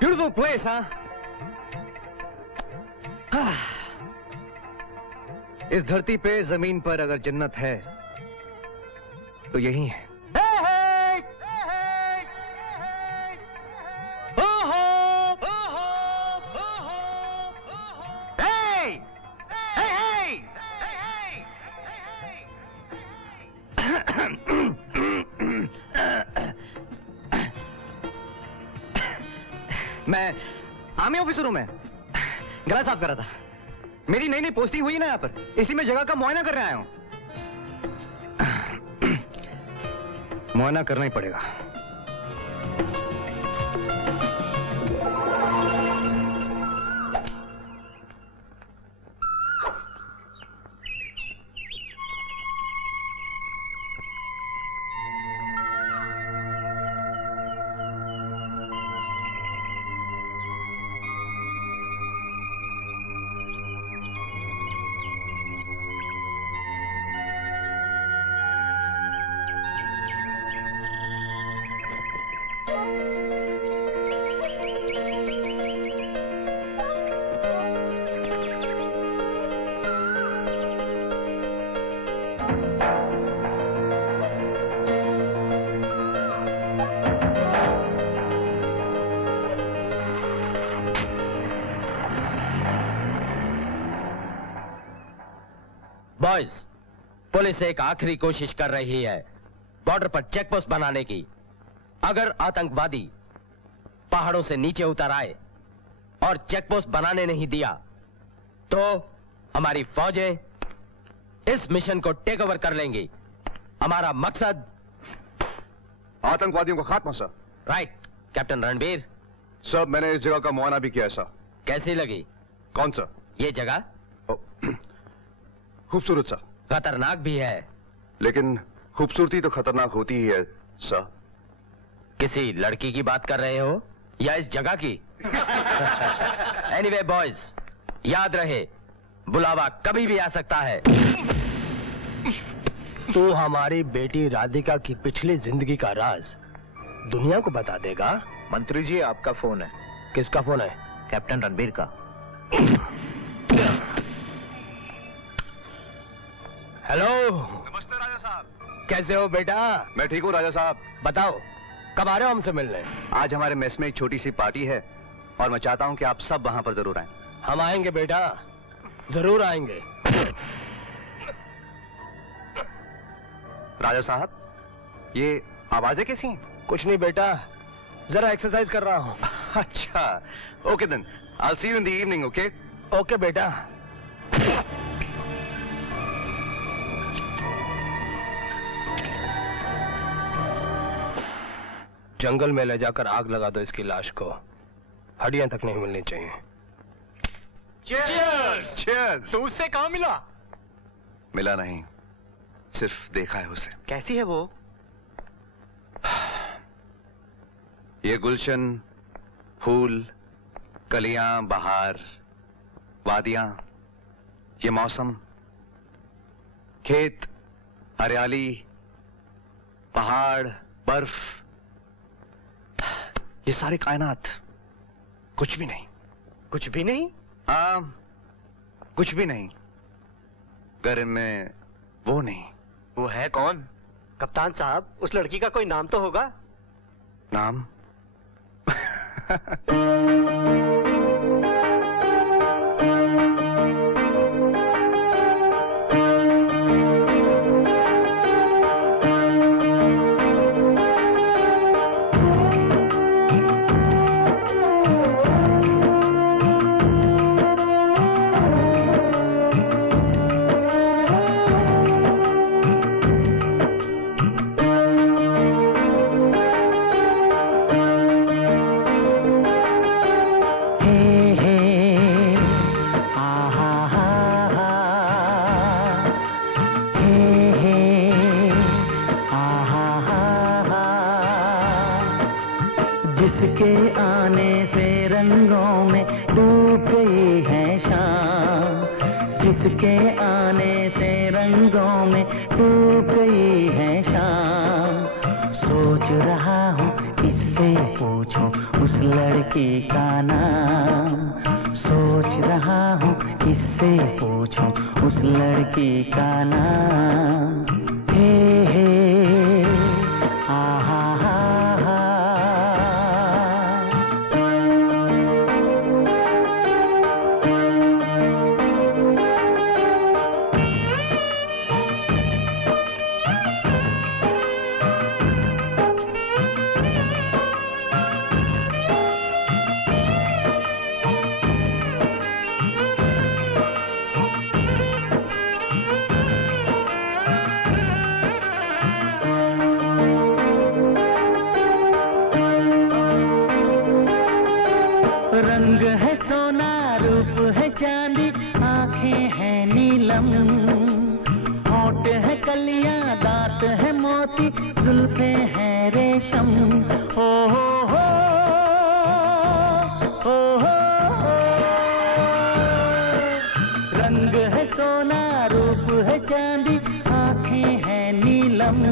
Beautiful place, huh? इस धरती पे जमीन पर अगर जन्नत है तो यही है। मैं आर्मी ऑफिसर हूं। मैं गला साफ कर रहा था। मेरी नई नई पोस्टिंग हुई ना यहाँ पर, इसलिए मैं जगह का मुआयना करने आया हूं। मुआयना करना ही पड़ेगा। बॉयज, पुलिस एक आखिरी कोशिश कर रही है बॉर्डर पर चेक पोस्ट बनाने की। अगर आतंकवादी पहाड़ों से नीचे उतर आए और चेक पोस्ट बनाने नहीं दिया तो हमारी फौजें इस मिशन को टेक ओवर कर लेंगी। हमारा मकसद आतंकवादियों का खात्मा sir. Right captain Ranbir. Sir मैंने इस जगह का मुआयना भी किया है सर। कैसी लगी? कौन सर? ये जगह खूबसूरत सर। खतरनाक भी है। लेकिन खूबसूरती तो खतरनाक होती ही है सर। किसी लड़की की बात कर रहे हो या इस जगह की? एनीवे बॉयज, याद रहे बुलावा कभी भी आ सकता है। तू हमारी बेटी राधिका की पिछली जिंदगी का राज दुनिया को बता देगा। मंत्री जी आपका फोन है। किसका फोन है? कैप्टन रणबीर का। हेलो। नमस्ते राजा साहब। कैसे हो बेटा? मैं ठीक हूँ राजा साहब। बताओ कब आ रहे हो हमसे मिलने? आज हमारे मेस में एक छोटी सी पार्टी है और मैं चाहता हूँ कि आप सब वहां पर जरूर आएं। हम आएंगे बेटा, जरूर आएंगे। राजा साहब, ये आवाजें कैसी हैं? कुछ नहीं बेटा, जरा एक्सरसाइज कर रहा हूँ। अच्छा, okay then I will see you in the evening. Okay okay बेटा। जंगल में ले जाकर आग लगा दो इसकी लाश को, हड्डियां तक नहीं मिलनी चाहिए। Cheers! Cheers! तो उससे कहाँ मिला? मिला नहीं, सिर्फ देखा है उसे। कैसी है वो? ये गुलशन, फूल, कलियां, बहार, वादियां, ये मौसम, खेत, हरियाली, पहाड़, बर्फ, ये सारी कायनात कुछ भी नहीं। कुछ भी नहीं? हाँ, कुछ भी नहीं। घर में वो नहीं। वो है कौन? कप्तान साहब, उस लड़की का कोई नाम तो होगा? नाम? जिसके आने से रंगों में डूब गई है शाम, जिसके आने से रंगों में डूब गई है शाम। सोच रहा हूँ किससे पूछूं उस लड़की का नाम। सोच रहा हूँ किससे पूछूं उस लड़की का नाम। हे हा हा हा हा। रंग है सोना रूप है चांदी आंखें हैं नीलम। होठ है कलियां दांत है मोती जुल्फे हैं रेशम। ओ हो रंग है सोना रूप है चांदी आंखें हैं नीलम।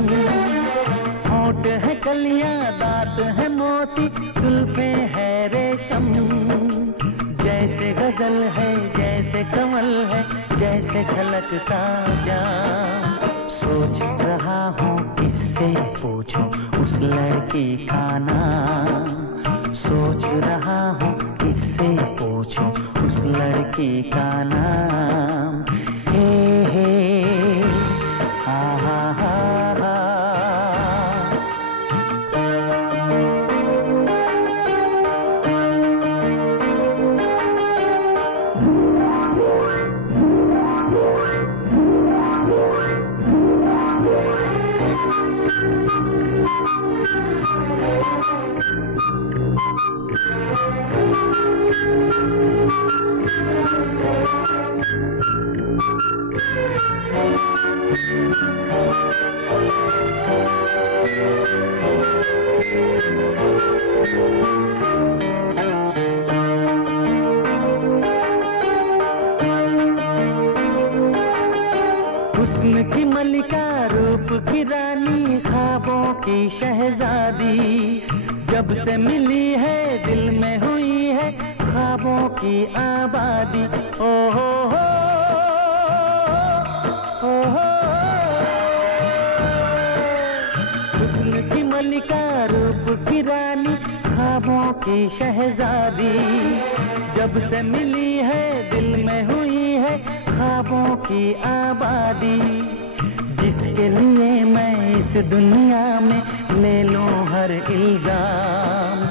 होठ है कलियां दांत है मोती जुल्फे है रेशम। जैसे गजल है जैसे कमल है जैसे झलकता जाम। सोच रहा हूँ किससे पूछूं उस लड़की का नाम। सोच रहा हूँ किससे पूछूं उस लड़की का नाम। हे हा हा हा हा। हुस्न की मलिका रूप की रानी ख्वाबों की शहजादी। जब से मिली है दिल में हुई है ख्वाबों की आबादी। ओ हो हुस्न की मलिका रूप की रानी ख्वाबों की शहजादी। जब से मिली है दिल में हुई है ख्वाबों की आबादी। जिसके लिए मैं इस दुनिया में ले लूं हर इल्जाम।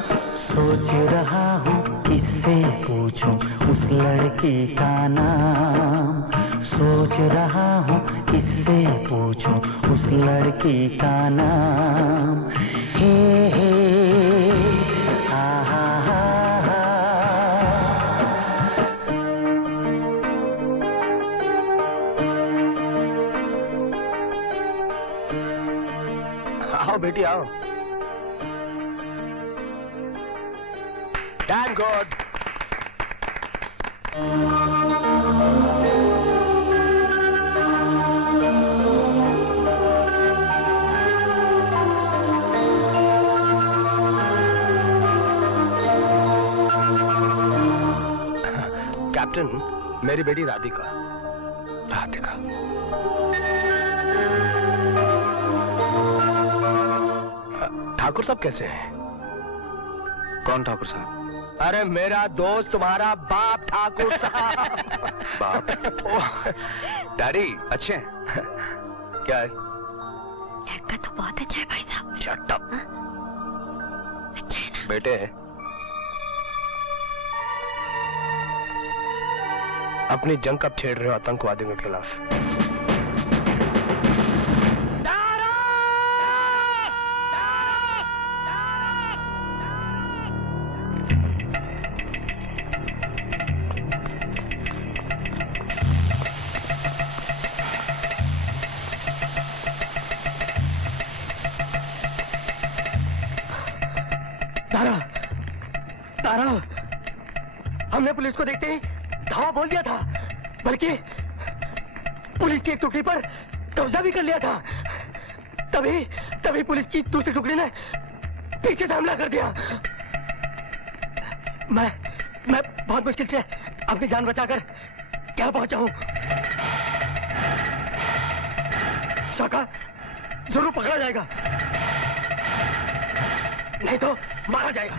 सोच रहा हूँ किससे पूछूं उस लड़की का नाम। सोच रहा हूँ किससे पूछूं उस लड़की का नाम। हे हा हा हा हा। आओ बेटी आओ। Thank God. कैप्टन, मेरी बेटी राधिका। राधिका ठाकुर साहब कैसे हैं? कौन ठाकुर साहब? अरे मेरा दोस्त तुम्हारा बाप ठाकुर साहब। बाप? डैडी अच्छे हैं? क्या है? लड़का तो बहुत अच्छा है भाई साहब। Shut up. अच्छा है ना? बेटे अपनी जंग कब छेड़ रहे हो आतंकवादियों के खिलाफ? तारा, हमने पुलिस को देखते ही धावा बोल दिया था, बल्कि पुलिस की एक टुकड़ी पर कब्जा भी कर लिया था। तभी पुलिस की दूसरी टुकड़ी ने पीछे से हमला कर दिया। मैं बहुत मुश्किल से अपनी जान बचाकर क्या पहुंचा हूं। शाका जरूर पकड़ा जाएगा, नहीं तो मारा जाएगा।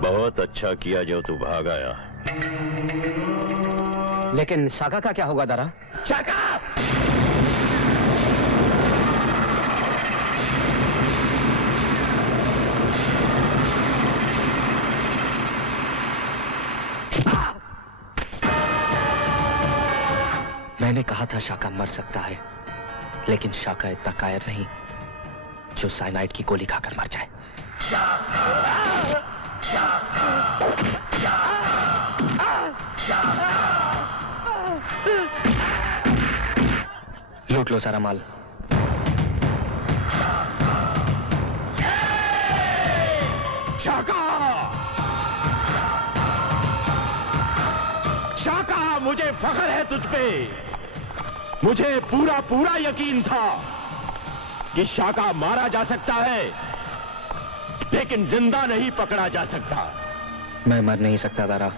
बहुत अच्छा किया जो तू भाग आया। लेकिन शाका का क्या होगा दारा? शाका! मैंने कहा था शाका मर सकता है, लेकिन शाका इतना कायर नहीं जो साइनाइड की गोली खाकर मर जाए। लूट लो सारा माल। शाका! शाका, मुझे फख्र है तुझ पे। मुझे पूरा यकीन था कि शाका मारा जा सकता है, लेकिन जिंदा नहीं पकड़ा जा सकता। मैं मर नहीं सकता दारा,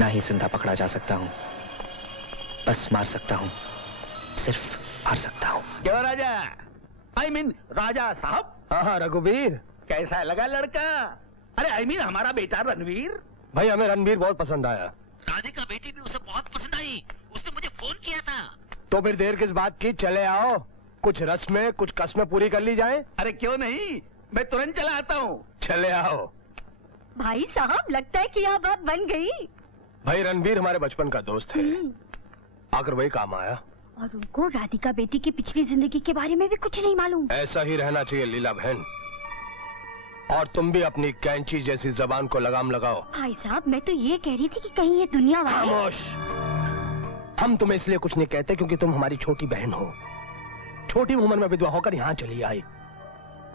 ना ही जिंदा पकड़ा जा सकता हूं। बस मार सकता हूं, सिर्फ मार सकता हूं। क्यों राजा? I mean, राजा साहब। हाँ रघुवीर, कैसा लगा लड़का? अरे I mean, हमारा बेटा रणवीर। भाई हमें रणवीर बहुत पसंद आया। राधिका बेटी भी उसे बहुत पसंद आई, उसने मुझे फोन किया था। तो फिर देर किस बात की, चले आओ, कुछ रस्में कुछ कस्में पूरी कर ली जाए। अरे क्यों नहीं, मैं तुरंत चला आता हूँ। चले आओ। भाई साहब, लगता है कि यह बात बन गई। भाई रणवीर हमारे बचपन का दोस्त है, आकर वही काम आया। और उनको राधिका बेटी की पिछली जिंदगी के बारे में भी कुछ नहीं मालूम। ऐसा ही रहना चाहिए लीला बहन। और तुम भी अपनी कैंची जैसी जबान को लगाम लगाओ। भाई साहब, मैं तो ये कह रही थी कि कहीं ये दुनिया वाले। खामोश! हम तुम्हें इसलिए कुछ नहीं कहते क्योंकि तुम हमारी छोटी बहन हो। छोटी उम्र में विधवा होकर यहाँ चली आई,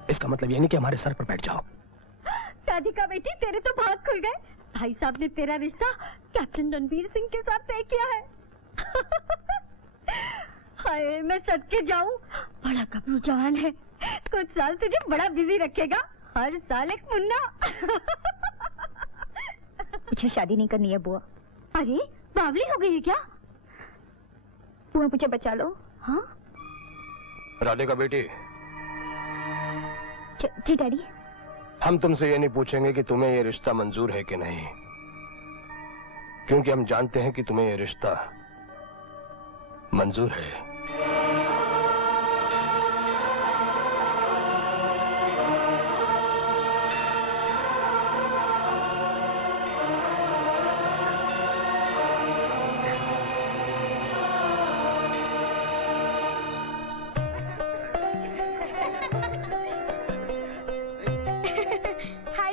इसका मतलब ये नहीं कि हमारे सर पर बैठ जाओ। राधिका बेटी, तेरे तो भाग खुल गए। भाई साहब ने तेरा रिश्ता कैप्टन रणवीर सिंह के साथ तय किया है। हाय, मैं सदके जाऊं, बड़ा गबरू जवान है, कुछ साल तुझे बड़ा बिजी रखेगा, हर साल एक मुन्ना। मुझे शादी नहीं करनी है बुआ। अरे बावली हो गई है क्या? बुआ मुझे बचा लो। हाँ राधिका बेटी, जी डैडी। हम तुमसे ये नहीं पूछेंगे कि तुम्हें ये रिश्ता मंजूर है कि नहीं, क्योंकि हम जानते हैं कि तुम्हें ये रिश्ता मंजूर है।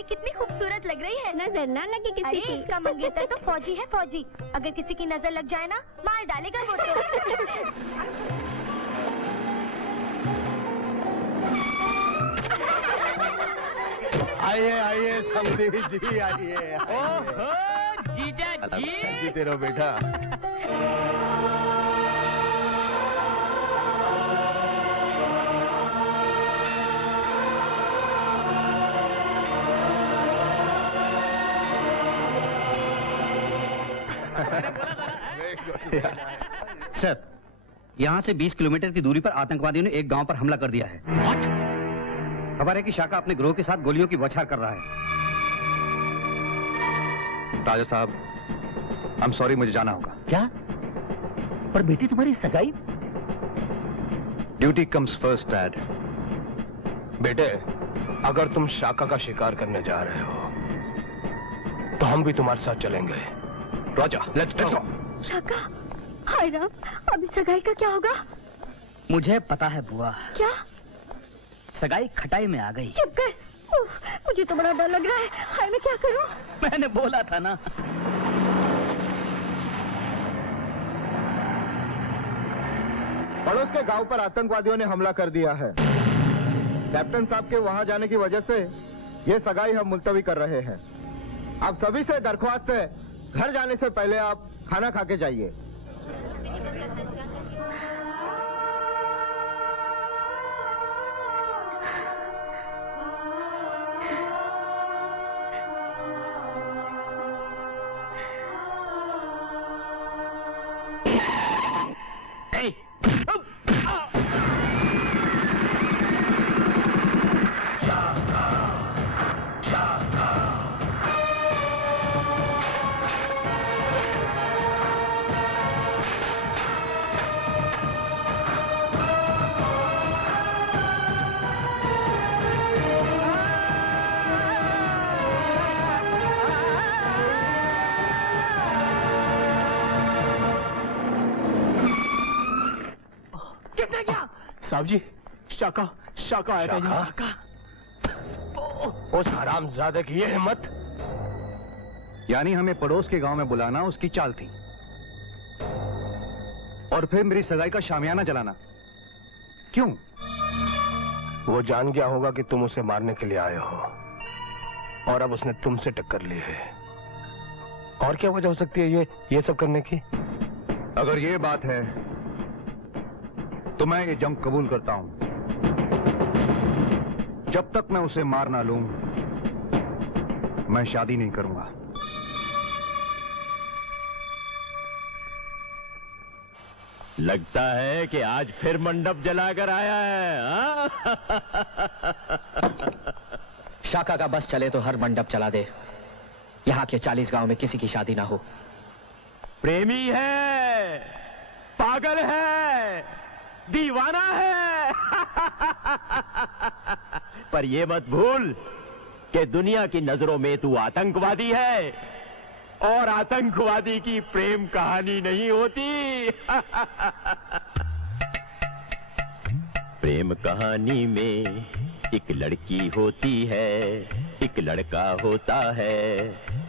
कितनी खूबसूरत लग रही है। नजर ना लगे किसी की। इसका मंगेतर तो फौजी है, फौजी। अगर किसी की नजर लग जाए ना, मार डालेगा वो तो। आइए आइए समधी जी, आइए। ओहो जीजा जी। जीते रहो बेटा। सर, यहाँ से 20 किलोमीटर की दूरी पर आतंकवादियों ने एक गांव पर हमला कर दिया है। खबर है कि शाका अपने ग्रोह के साथ गोलियों की बौछार कर रहा है। राजा साहब, आई एम सॉरी, मुझे जाना होगा। क्या? पर बेटी तुम्हारी सगाई? Duty comes first dad. बेटे, अगर तुम शाका का शिकार करने जा रहे हो तो हम भी तुम्हारे साथ चलेंगे। राजा, लेट्स गो। शाका, हाय राम, अभी सगाई का क्या होगा? मुझे पता है बुआ। क्या? सगाई खटाई में आ गई। चुप कर। मुझे तो बड़ा डर लग रहा है। हाय, मैं क्या करूं? मैंने बोला था ना। पड़ोस के गांव पर आतंकवादियों ने हमला कर दिया है। कैप्टन साहब के वहां जाने की वजह से ये सगाई हम मुलतवी कर रहे हैं। आप सभी से दरख्वास्त है, घर जाने से पहले आप खाना खा के जाइए। साहब जी, शाका आया था। उस हरामजादे की ये हिम्मत। यानी हमें पड़ोस के गांव में बुलाना उसकी चाल थी, और फिर मेरी सगाई का शामियाना जलाना। क्यों? वो जान गया होगा कि तुम उसे मारने के लिए आए हो, और अब उसने तुमसे टक्कर ली है। और क्या वजह हो सकती है ये सब करने की? अगर ये बात है तो मैं ये जंग कबूल करता हूं। जब तक मैं उसे मार ना लूं, मैं शादी नहीं करूंगा। लगता है कि आज फिर मंडप जलाकर आया है। शाका का बस चले तो हर मंडप चला दे। यहाँ के 40 गांव में किसी की शादी ना हो। प्रेमी है, पागल है, दीवाना है। पर ये मत भूल कि दुनिया की नजरों में तू आतंकवादी है, और आतंकवादी की प्रेम कहानी नहीं होती। प्रेम कहानी में एक लड़की होती है, एक लड़का होता है,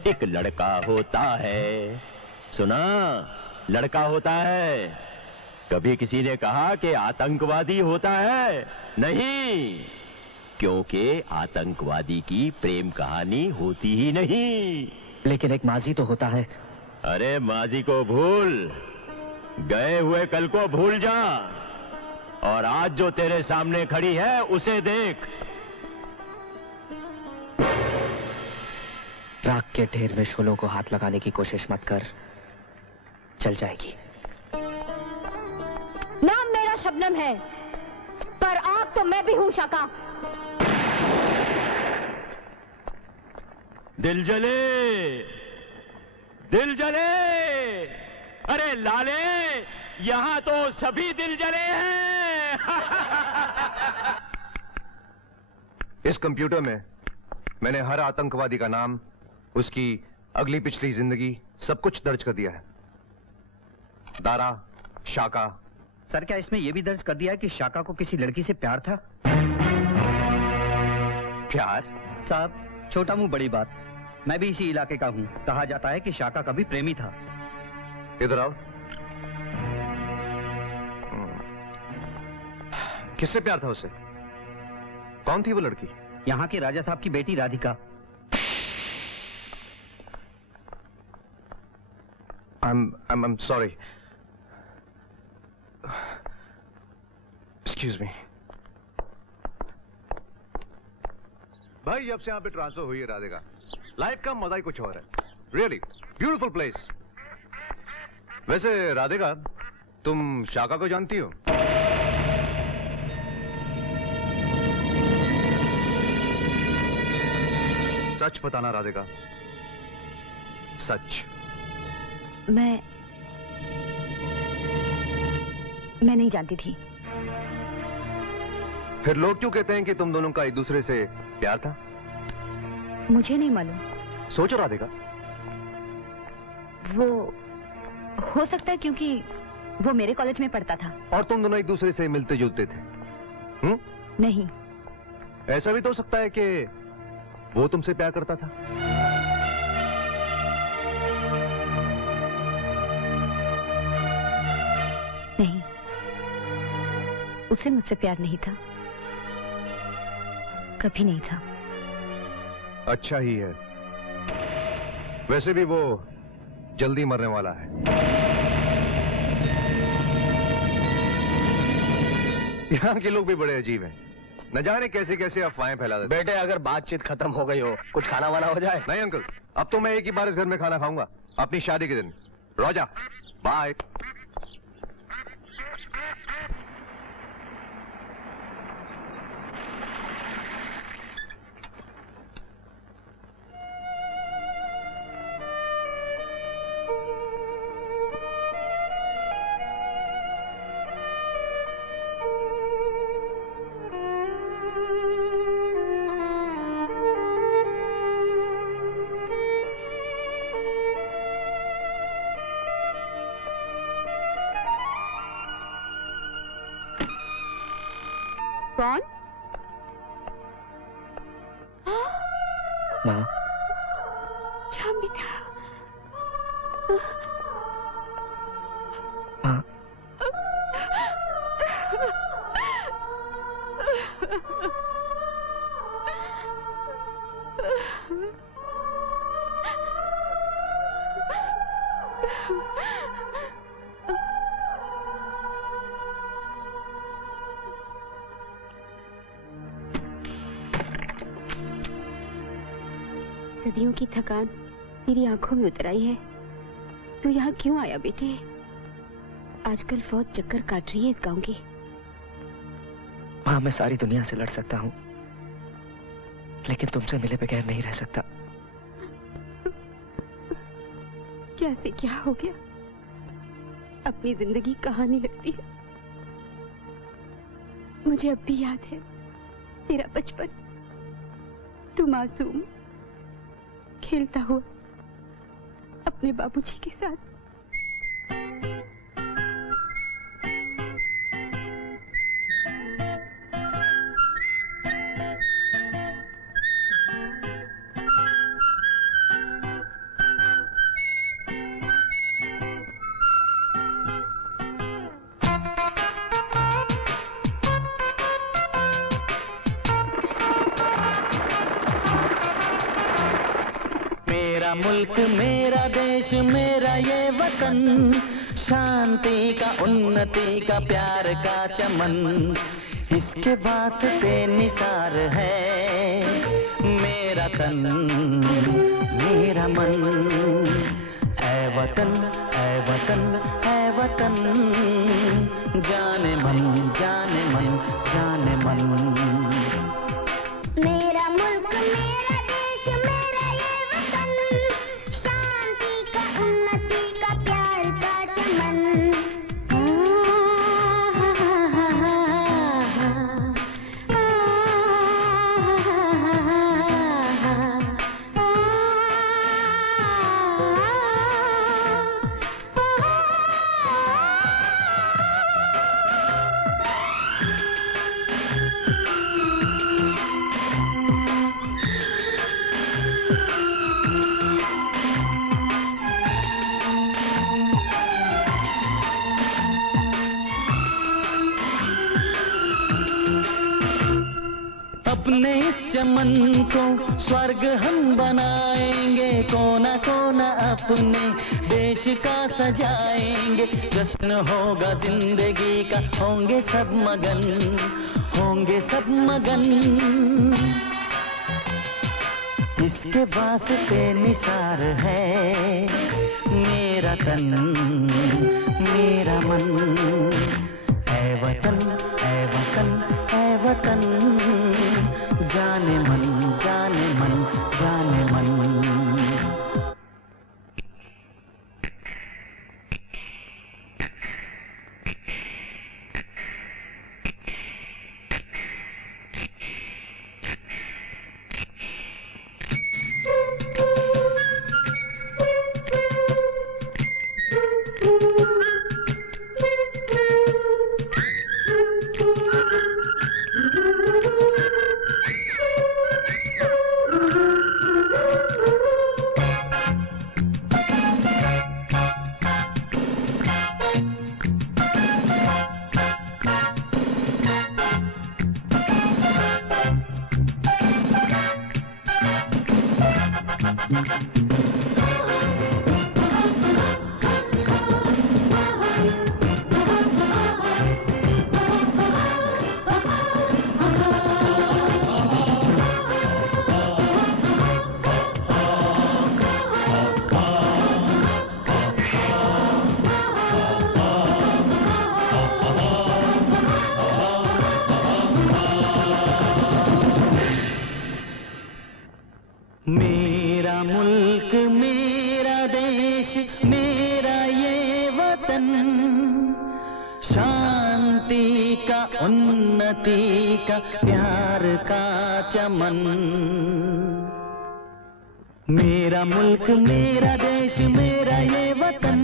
एक लड़का होता है। सुना, लड़का होता है। कभी किसी ने कहा कि आतंकवादी होता है? नहीं, क्योंकि आतंकवादी की प्रेम कहानी होती ही नहीं। लेकिन एक माजी तो होता है। अरे माजी को भूल, गए हुए कल को भूल जा, और आज जो तेरे सामने खड़ी है उसे देख। राख के ढेर में शोलों को हाथ लगाने की कोशिश मत कर, चल जाएगी। नाम मेरा शबनम है, पर आग तो मैं भी हूं शाका। दिल जले, दिल जले, अरे लाले, यहां तो सभी दिल जले हैं। इस कंप्यूटर में मैंने हर आतंकवादी का नाम, उसकी अगली पिछली जिंदगी, सब कुछ दर्ज कर दिया है। दारा, शाका। सर, क्या इसमें यह भी दर्ज कर दिया है कि शाका को किसी लड़की से प्यार था? प्यार? साहब, छोटा मुंह बड़ी बात। मैं भी इसी इलाके का हूँ। कहा जाता है कि शाका कभी प्रेमी था। इधर आओ। किससे प्यार था उसे? कौन थी वो लड़की? यहाँ के राजा साहब की बेटी Radhika. I'm sorry. Excuse me. भाई, जब से यहाँ पे ट्रांसफर हुई है राधिका, लाइफ का मजा ही कुछ और है। Really beautiful place. वैसे राधिका, तुम शाका को जानती हो? सच बताना राधिका, सच। मैं नहीं जानती थी। फिर लोग क्यों कहते हैं कि तुम दोनों का एक दूसरे से प्यार था? मुझे नहीं मालूम। सोचो राधिका। वो हो सकता है क्योंकि वो मेरे कॉलेज में पढ़ता था। और तुम दोनों एक दूसरे से मिलते जुलते थे? नहीं। ऐसा भी तो हो सकता है कि वो तुमसे प्यार करता था। नहीं, उसे मुझसे प्यार नहीं था, कभी नहीं था। अच्छा ही है। वैसे भी वो जल्दी मरने वाला है। यहाँ के लोग भी बड़े अजीब हैं। न जाने कैसे कैसे अफवाहें फैला देते। बेटे अगर बातचीत खत्म हो गई हो, कुछ खाना वाना हो जाए। नहीं अंकल, अब तो मैं एक ही बार इस घर में खाना खाऊंगा, अपनी शादी के दिन। रोजा, बाय। कौन? माँ। जा बेटा। माँ। सदियों की थकान तेरी आंखों में उतर आई है। तू यहाँ क्यों आया बेटे? आजकल फौज चक्कर काट रही है इस गांव की। माँ, मैं सारी दुनिया से लड़ सकता हूँ, लेकिन तुमसे मिले बगैर नहीं रह सकता। क्या से क्या हो गया? अपनी जिंदगी कहानी लगती है। मुझे अब भी याद है तेरा बचपन। तू मासूम खेलता हुआ अपने बाबूजी के साथ। मेरा मुल्क मेरा देश मेरा ये वतन, शांति का उन्नति का प्यार का चमन, इसके वास्ते निसार है मेरा तन मेरा मन। ऐ वतन ऐ वतन ऐ वतन, जाने मन जाने मन जाने मन। मेरा मुल्क मेरा देश मेरा ये वतन, शांति का उन्नति का प्यार का चमन। अपने इस चमन को स्वर्ग हम बनाएंगे, कोना कोना अपने देश का सजाएंगे। जश्न होगा जिंदगी का, होंगे सब मगन होंगे सब मगन। इसके वास्ते निसार है मेरा तन मेरा मन। ऐ वतन ऐ वतन ऐ वतन, जाने मन जाने मन जाने मन। मेरा मुल्क मेरा देश मेरा ये वतन, शांति का उन्नति का प्यार का चमन। मेरा मुल्क मेरा देश मेरा ये वतन,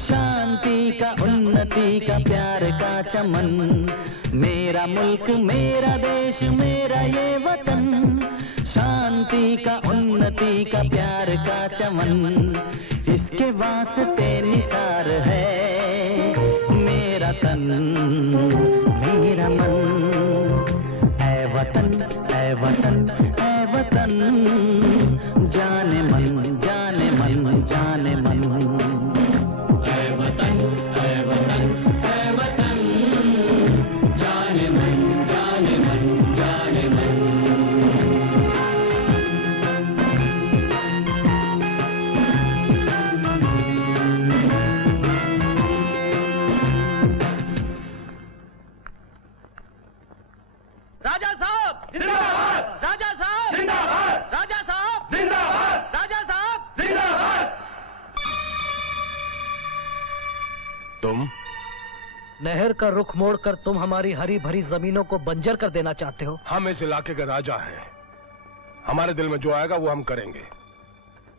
शांति का उन्नति का प्यार का चमन। मेरा मुल्क मेरा देश मेरा ये वतन, शांति का उन्नति का प्यार का चमन। इसके वास्ते निसार है मेरा तन मेरा मन। ऐ वतन ऐ वतन ऐ वतन, जाने मन जाने मन जाने मन। ऐ वतन ऐ वतन ऐ वतन, जाने मन जाने मन जाने मन। राजा साहब जिंदाबाद, राजा साहब जिंदाबाद, राजा साहब जिंदाबाद, राजा साहब जिंदाबाद। तुम नहर का रुख मोड़कर तुम हमारी हरी भरी जमीनों को बंजर कर देना चाहते हो? हम इस इलाके के राजा हैं, हमारे दिल में जो आएगा वो हम करेंगे।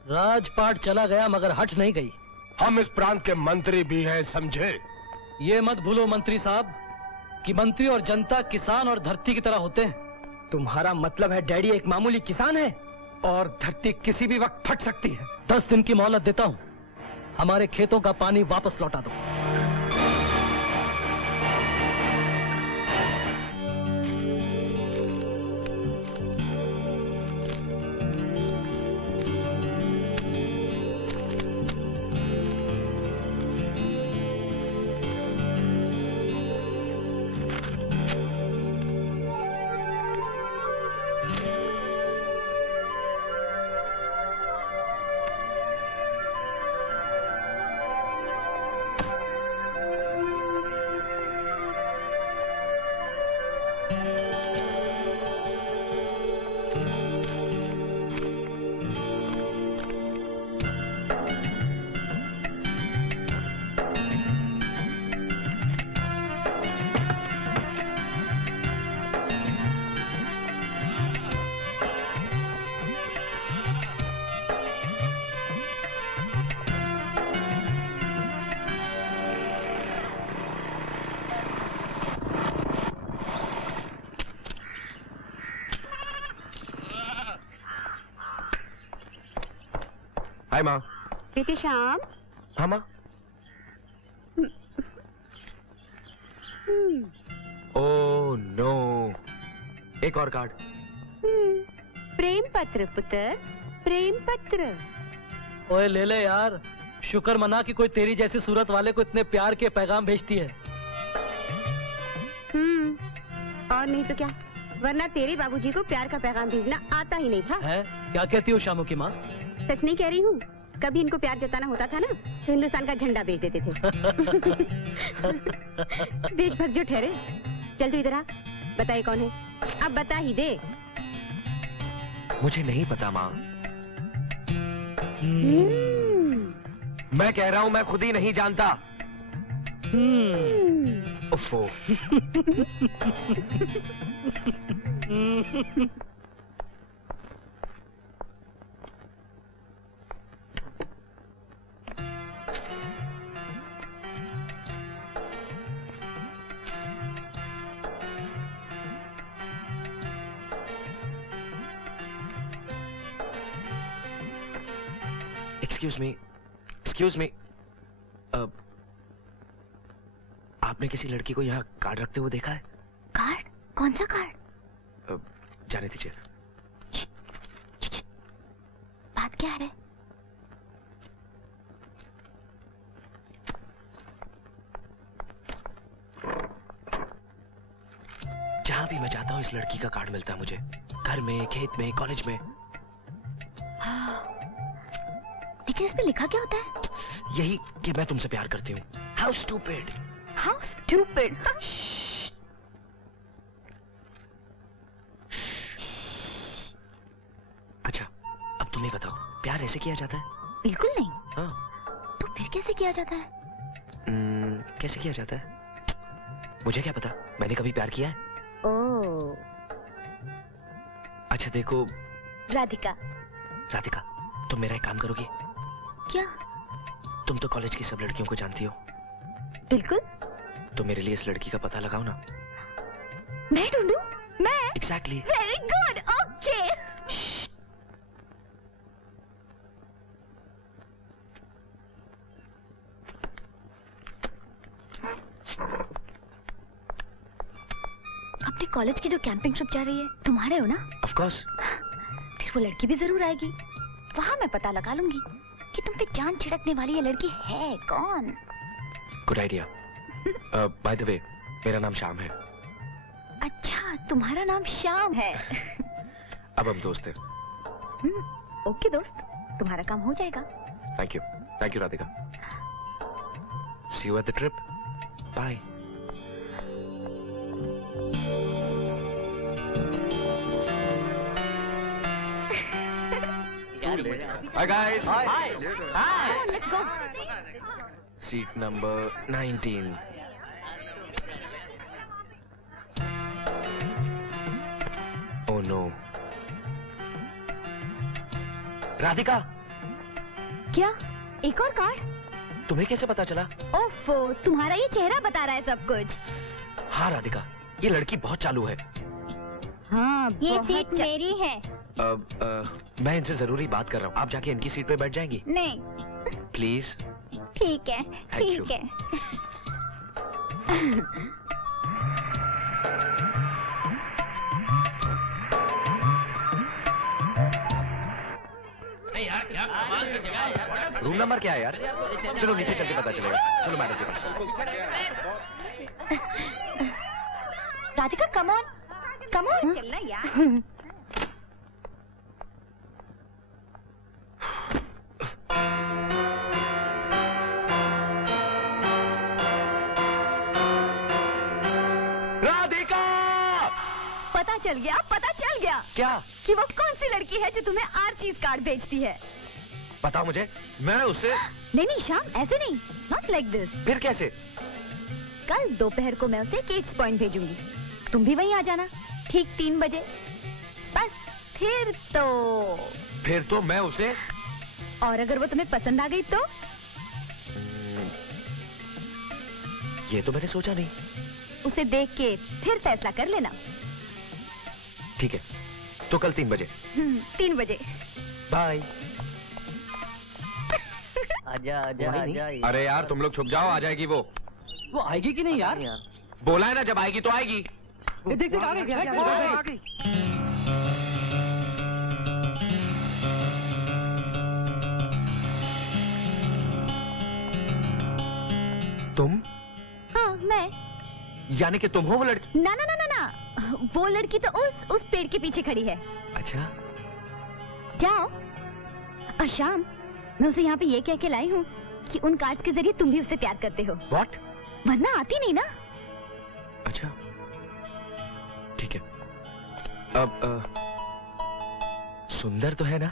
राजपाट चला गया मगर हट नहीं गई। हम इस प्रांत के मंत्री भी हैं, समझे? ये मत भूलो मंत्री साहब कि मंत्री और जनता किसान और धरती की तरह होते हैं। तुम्हारा मतलब है डैडी एक मामूली किसान है और धरती किसी भी वक्त फट सकती है। 10 दिन की मोहलत देता हूं, हमारे खेतों का पानी वापस लौटा दो। हाय माँ। बेटे श्याम। हाँ माँ। ओह नो, एक और कार्ड। प्रेम पत्र पुत्र, प्रेम पत्र। ओए ले ले यार, शुक्र मना कि कोई तेरी जैसी सूरत वाले को इतने प्यार के पैगाम भेजती है। और नहीं तो क्या, वरना तेरे बाबूजी को प्यार का पैगाम भेजना आता ही नहीं था। है? क्या कहती हो शामू की माँ? सच नहीं कह रही हूँ, कभी इनको प्यार जताना होता था ना तो हिंदुस्तान का झंडा भेज देते थे। देशभक्त जो ठहरे। चल तू इधर आ, बताए कौन है? अब बता ही दे। मुझे नहीं पता माँ। मैं कह रहा हूँ मैं खुद ही नहीं जानता। उफ़ो। एक्सक्यूज मी, आपने किसी लड़की को यहाँ कार्ड रखते हुए देखा है? कार्ड? कौन सा कार्ड? जाने दीजिए। बात क्या है? जहां भी मैं जाता हूँ इस लड़की का कार्ड मिलता है मुझे, घर में, खेत में, कॉलेज में। लेकिन इसमें लिखा क्या होता है? यही कि मैं तुमसे प्यार करती हूँ। How stupid! How stupid! अच्छा, अब तुम ही बताओ, प्यार ऐसे किया जाता है? बिल्कुल नहीं। हाँ। तो फिर कैसे किया जाता है? कैसे किया जाता है? मुझे क्या पता, मैंने कभी प्यार किया है? ओह। अच्छा देखो राधिका। राधिका, तुम मेरा एक काम करोगी? क्या? तुम तो कॉलेज की सब लड़कियों को जानती हो। बिल्कुल। तो मेरे लिए इस लड़की का पता लगाओ ना। मैं ढूंढूं? मैं? Exactly. Very good. Okay. अपने कॉलेज की जो कैंपिंग ट्रिप जा रही है, तुम्हारे हो ना? Of course. फिर वो लड़की भी जरूर आएगी। वहां मैं पता लगा लूंगी कि तुम पे जान छिड़कने वाली ये लड़की है कौन। Good idea. By the way, मेरा नाम श्याम है। अच्छा, तुम्हारा नाम श्याम है। अब हम दोस्त हैं। ओके दोस्त, तुम्हारा काम हो जाएगा। Thank you. Thank you, Radhika. See you at the trip. Bye. Hi guys. Hi. Hi. Let's go. Seat number 19. Oh no. Radhika, क्या? एक और कार्ड? तुम्हें कैसे पता चला? ओफो, तुम्हारा ये चेहरा बता रहा है सब कुछ। हाँ राधिका, ये लड़की बहुत चालू है। हाँ, ये सीट मेरी है। मैं इनसे जरूरी बात कर रहा हूँ। आप जाके इनकी सीट पे बैठ जाएंगी? नहीं। प्लीज। ठीक है, ठीक है। रूम नंबर क्या है यार? चलो नीचे चल के पता चलेगा। चलो मैडम के पास। Radhika, come on, come on. चलना यार। राधिका! पता चल गया, पता चल गया। क्या? कि वो कौन सी लड़की है जो तुम्हें आर्चीज कार्ड भेजती है। बताओ मुझे, मैं उससे। नहीं नहीं श्याम, ऐसे नहीं, नॉट लाइक दिस। फिर कैसे? कल दोपहर को मैं उसे केट्स पॉइंट भेजूंगी। तुम भी वहीं आ जाना, ठीक 3 बजे। बस फिर तो मैं उसे। और अगर वो तुम्हें पसंद आ गई तो? ये तो मैंने सोचा नहीं। उसे देख के फिर फैसला कर लेना। ठीक है, तो कल 3 बजे। 3 बजे। बाय। आजा आजा आजा। अरे यार तुम लोग छुप जाओ, आ जाएगी वो। वो आएगी कि नहीं यार? बोला है ना, जब आएगी तो आएगी। देख देख आ गई। तुम? हाँ मैं। यानी कि तुम हो वो लड़की? ना ना ना ना ना, वो लड़की तो उस पेड़ के पीछे खड़ी है। अच्छा जाओ। श्याम, मैं उसे यहाँ पे ये कह के लाई हूँ कि उन कार्ड्स के जरिए तुम भी उससे प्यार करते हो। What? वरना आती नहीं ना। अच्छा ठीक है। अब सुंदर तो है ना?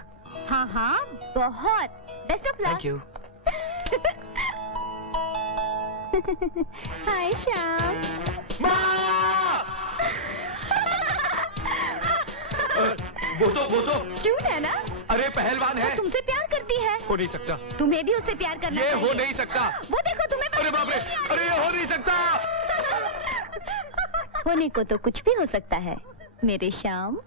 हाँ हाँ बहुत। Best of luck. Thank you. Hi Shyam. वो तो क्यूट है ना? अरे पहलवान है। वो तुमसे प्यार करती है। हो नहीं सकता। तुम्हें भी उससे प्यार करना ये चाहिए। हो नहीं सकता। वो देखो तुम्हें। अरे बाप रे, अरे ये हो नहीं सकता। होने को तो कुछ भी हो सकता है मेरे श्याम।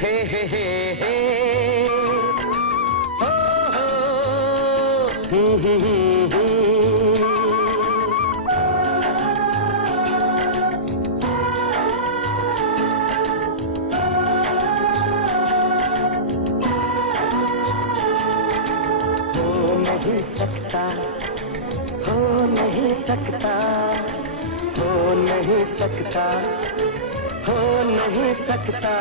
हे हे हे हे हो हो नहीं सकता, हो नहीं सकता, हो नहीं सकता, हो नहीं सकता।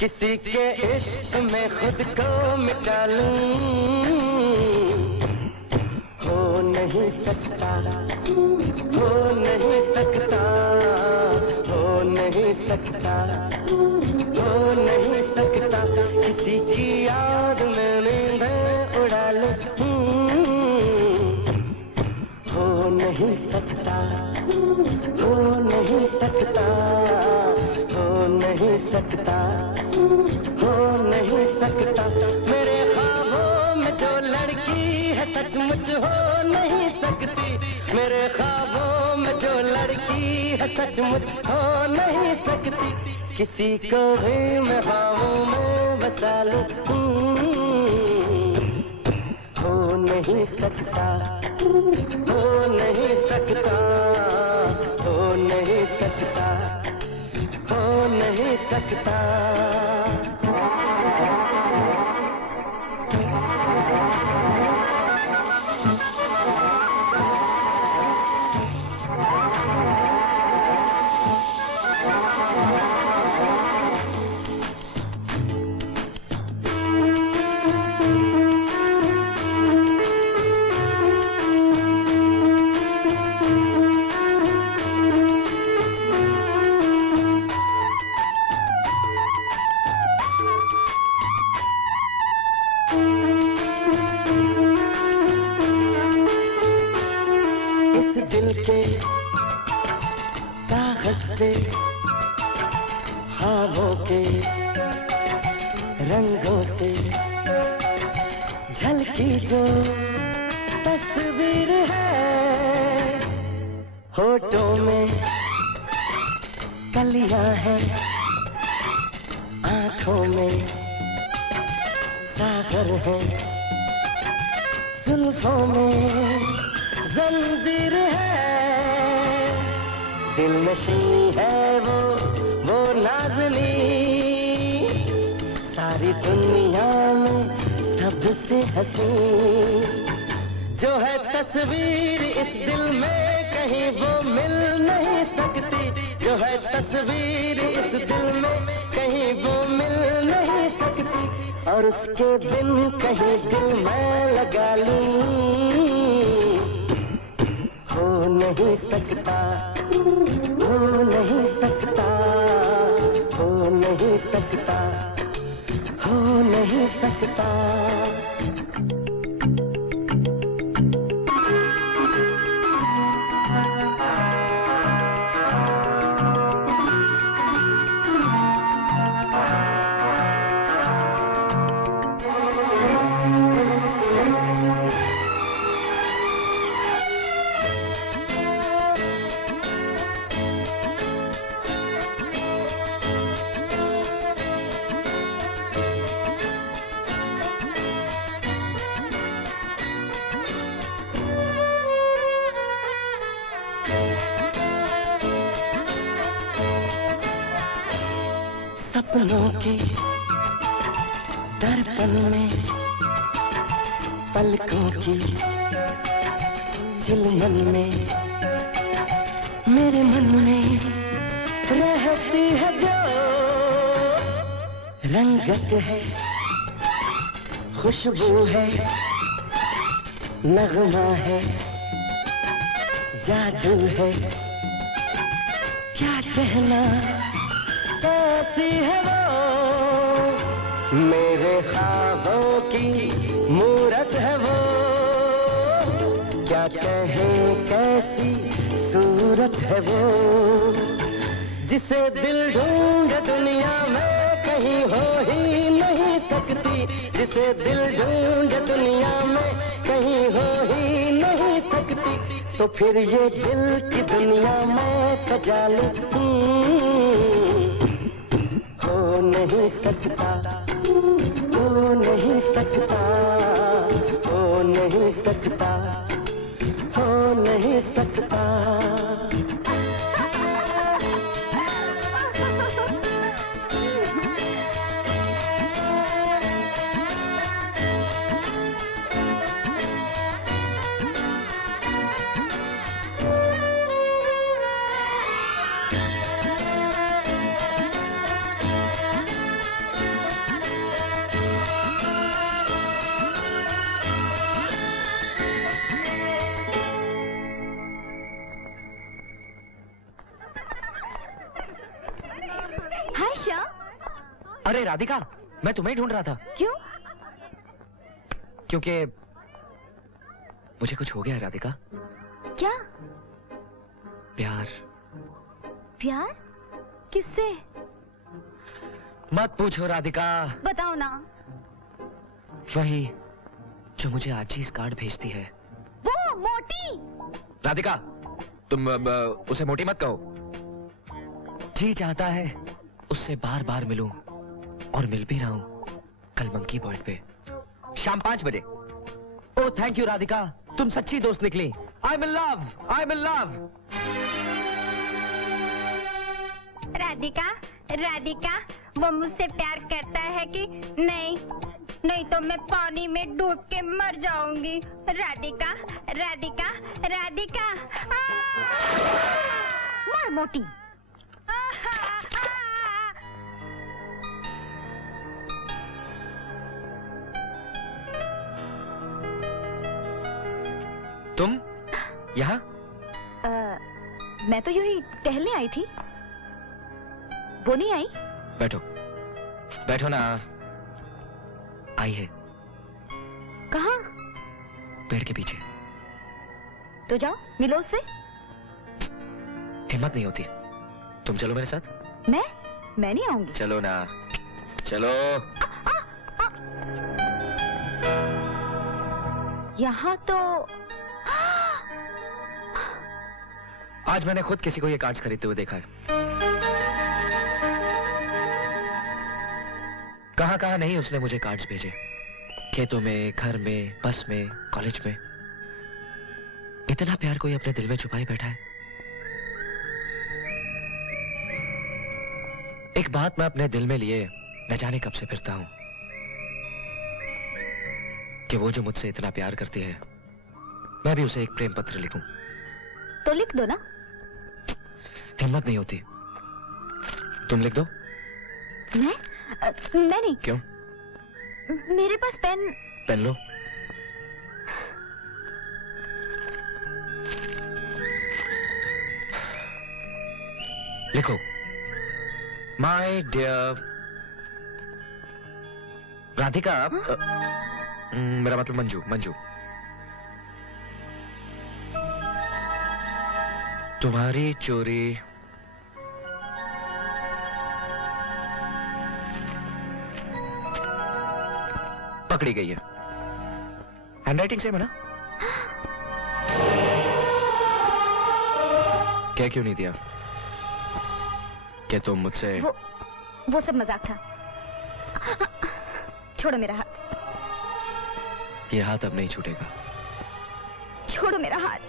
किसी के इश्क में खुद को मिटा लूं, हो नहीं सकता, हो नहीं सकता, हो नहीं सकता, हो नहीं सकता। किसी की याद में नींद उड़ा लूं, हो नहीं सकता, हो नहीं सकता, हो नहीं सकता, हो नहीं सकता। मेरे ख्वाबों में जो लड़की है सचमुच हो नहीं सकती, मेरे ख्वाबों में जो लड़की है सचमुच हो नहीं सकती। किसी को भी मैं ख्वाबों में बसा लूं, हो नहीं सकता, हो नहीं सकता, हो नहीं सकता, हो नहीं सकता। कागज पे ख्वाबों के रंगों से झलकी जो तस्वीर है, होठों में कलियां हैं, आंखों में सागर है, जुल्फों में जंजीर है, दिल नशी है वो नाज़नी, सारी दुनिया में सबसे हंसी जो है तस्वीर इस दिल में कहीं वो मिल नहीं सकती, जो है तस्वीर इस दिल में कहीं वो मिल नहीं सकती। और उसके बिन कहीं दिल मैं लगा लूं, हो नहीं सकता, हो नहीं सकता, हो नहीं सकता, हो नहीं सकता। सपनों के दर्पण में पलकों की चिलमन में मेरे मन में रहती है जो रंगत है, खुशबू है, नगमा है, जादू है, क्या कहना कैसी है वो, मेरे ख्वाबों की मूरत है वो, क्या कहें कैसी सूरत है वो, जिसे दिल ढूंढ दुनिया में कहीं हो ही नहीं सकती, जिसे दिल ढूंढ दुनिया में कहीं हो ही नहीं सकती। तो फिर ये दिल की दुनिया मैं सजा ले, हो नहीं सकता, हो नहीं सकता, हो नहीं सकता, हो नहीं सकता। हाय श्याम। अरे राधिका, मैं तुम्हें ढूंढ रहा था। क्यों? क्योंकि मुझे कुछ हो गया है राधिका। क्या? प्यार। प्यार? किससे? मत पूछो राधिका। बताओ ना। वही जो मुझे आज ही इस कार्ड भेजती है। वो मोटी। राधिका, तुम उसे मोटी मत कहो। जी चाहता है उससे बार बार मिलूं, और मिल भी रहा हूं कल मंकी पॉइंट पे शाम 5 बजे। ओह थैंक यू राधिका, तुम सच्ची दोस्त निकली। I am in love, I am in love. Radhika, Radhika, वो मुझसे प्यार करता है कि नहीं? नहीं तो मैं पानी में डूब के मर जाऊंगी। राधिका, राधिका, राधिका। मर मोटी। तुम यहाँ? मैं तो यूं ही टहलने आई थी। वो नहीं आई? बैठो, बैठो ना। आई है। कहाँ? पेड़ के पीछे। तो जाओ मिलो उससे। हिम्मत नहीं होती। तुम चलो मेरे साथ। मैं नहीं आऊंगी। चलो ना, चलो। यहाँ तो आज मैंने खुद किसी को ये कार्ड्स खरीदते हुए देखा है। कहां कहां नहीं उसने मुझे कार्ड्स भेजे। खेतों में, घर में, बस में, कॉलेज में। इतना प्यार कोई अपने दिल में छुपाए बैठा है। एक बात मैं अपने दिल में लिए न जाने कब से फिरता हूं, कि वो जो मुझसे इतना प्यार करती है, मैं भी उसे एक प्रेम पत्र लिखूं। तो लिख दो ना। हिम्मत नहीं होती। तुम लिख दो। मैं नहीं। क्यों? मेरे पास पेन। पेन लो। लिखो, माय डियर राधिका। मेरा मतलब मंजू। मंजू, तुम्हारी चोरी पकड़ी गई है। हैंडराइटिंग सेम है ना? क्या क्यों नहीं दिया? क्या तुम मुझसे? वो सब मजाक था। छोड़ो मेरा हाथ। ये हाथ अब नहीं छूटेगा। छोड़ो मेरा हाथ।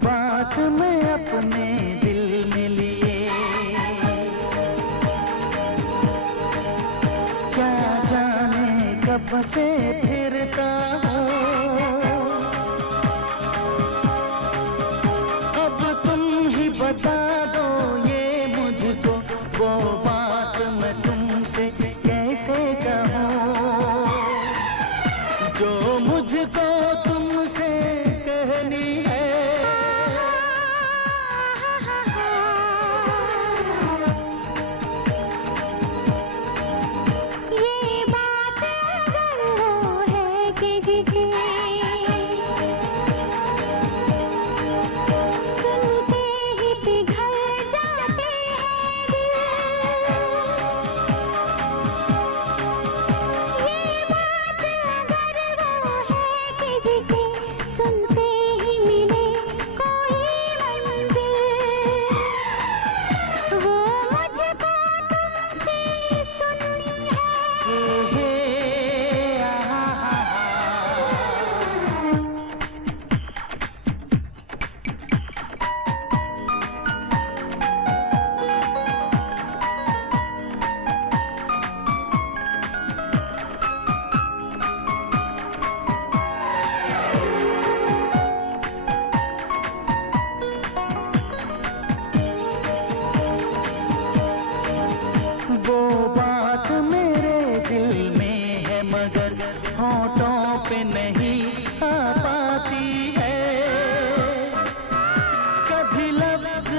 बात मैं अपने दिल में लिए, क्या जाने कब से फिरता हो।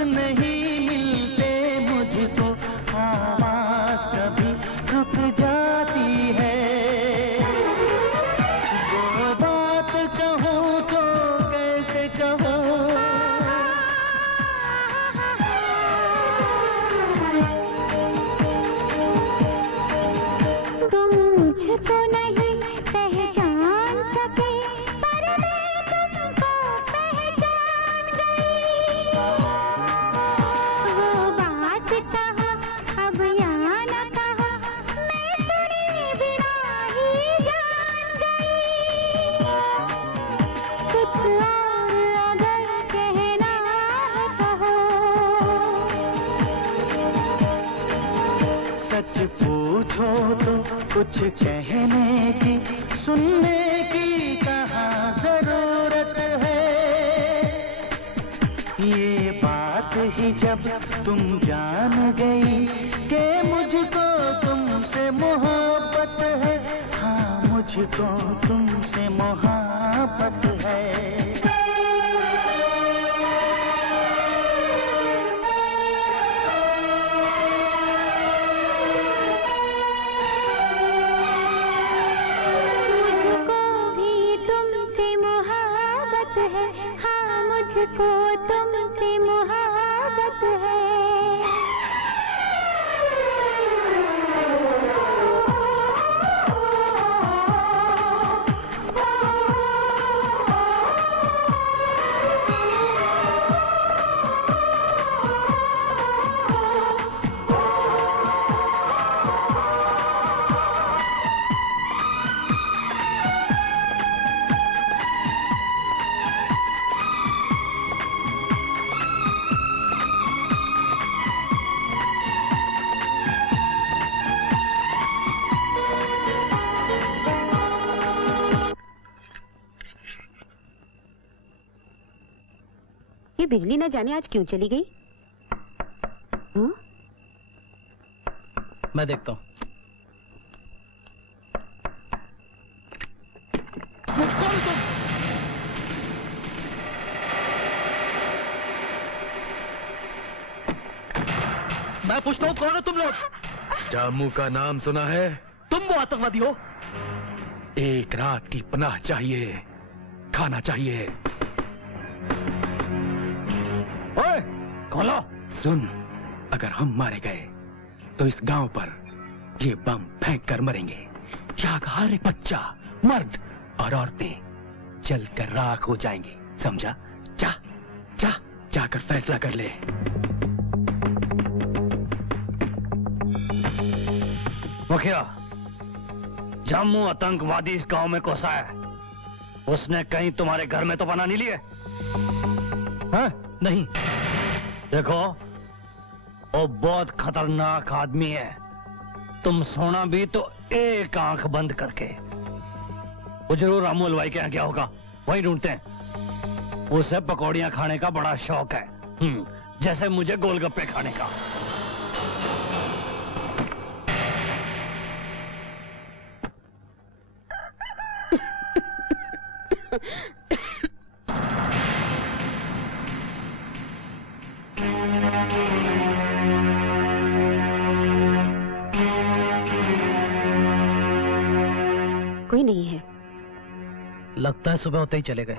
नहीं मिलते मुझको, आवाज कभी रुक जाती है। वो बात कहूँ तो कैसे कहूँ, तुम मुझको नहीं पहचान सके, पर मैं तुमको पहचान गई। वो बात कहो अब यहाँ न कहो, मैं सुने बिना ही जान गई। कुछ और अगर कहना है कहो। सच पूछो तो कुछ कहने की, सुनने की कहाँ जरूरत है। ये बात ही जब तुम जान गई कि मुझको तुमसे मोहब्बत है, हाँ मुझको तुमसे मोहब्बत है। मुझको भी तुमसे मोहब्बत है, हाँ मुझको तुमसे मोहब्बत है। ये बिजली न जाने आज क्यों चली गई? हाँ? मैं देखता हूँ। मैं पूछता हूँ कौन हो तुम लोग? जामू का नाम सुना है? तुम वो आतंकवादी हो? एक रात की पनाह चाहिए, खाना चाहिए। ओए, खोलो। सुन, अगर हम मारे गए तो इस गांव पर ये बम फेंक कर मरेंगे। यहाँ का हर एक बच्चा, मर्द और औरतें जलकर राख हो जाएंगे, समझा? जा, जा, जाकर फैसला कर ले। मुखिया, जम्मू आतंकवादी इस गांव में घुसा है। उसने कहीं तुम्हारे घर में तो बना नहीं लिए? हाँ? नहीं। देखो, वो बहुत खतरनाक आदमी है। तुम सोना भी तो एक आंख बंद करके। वो जरूर रामू हलवाई के यहाँ क्या होगा, वही ढूंढते हैं। उसे पकौड़ियां खाने का बड़ा शौक है, जैसे मुझे गोलगप्पे खाने का। कोई नहीं है। लगता है सुबह होते ही चले गए।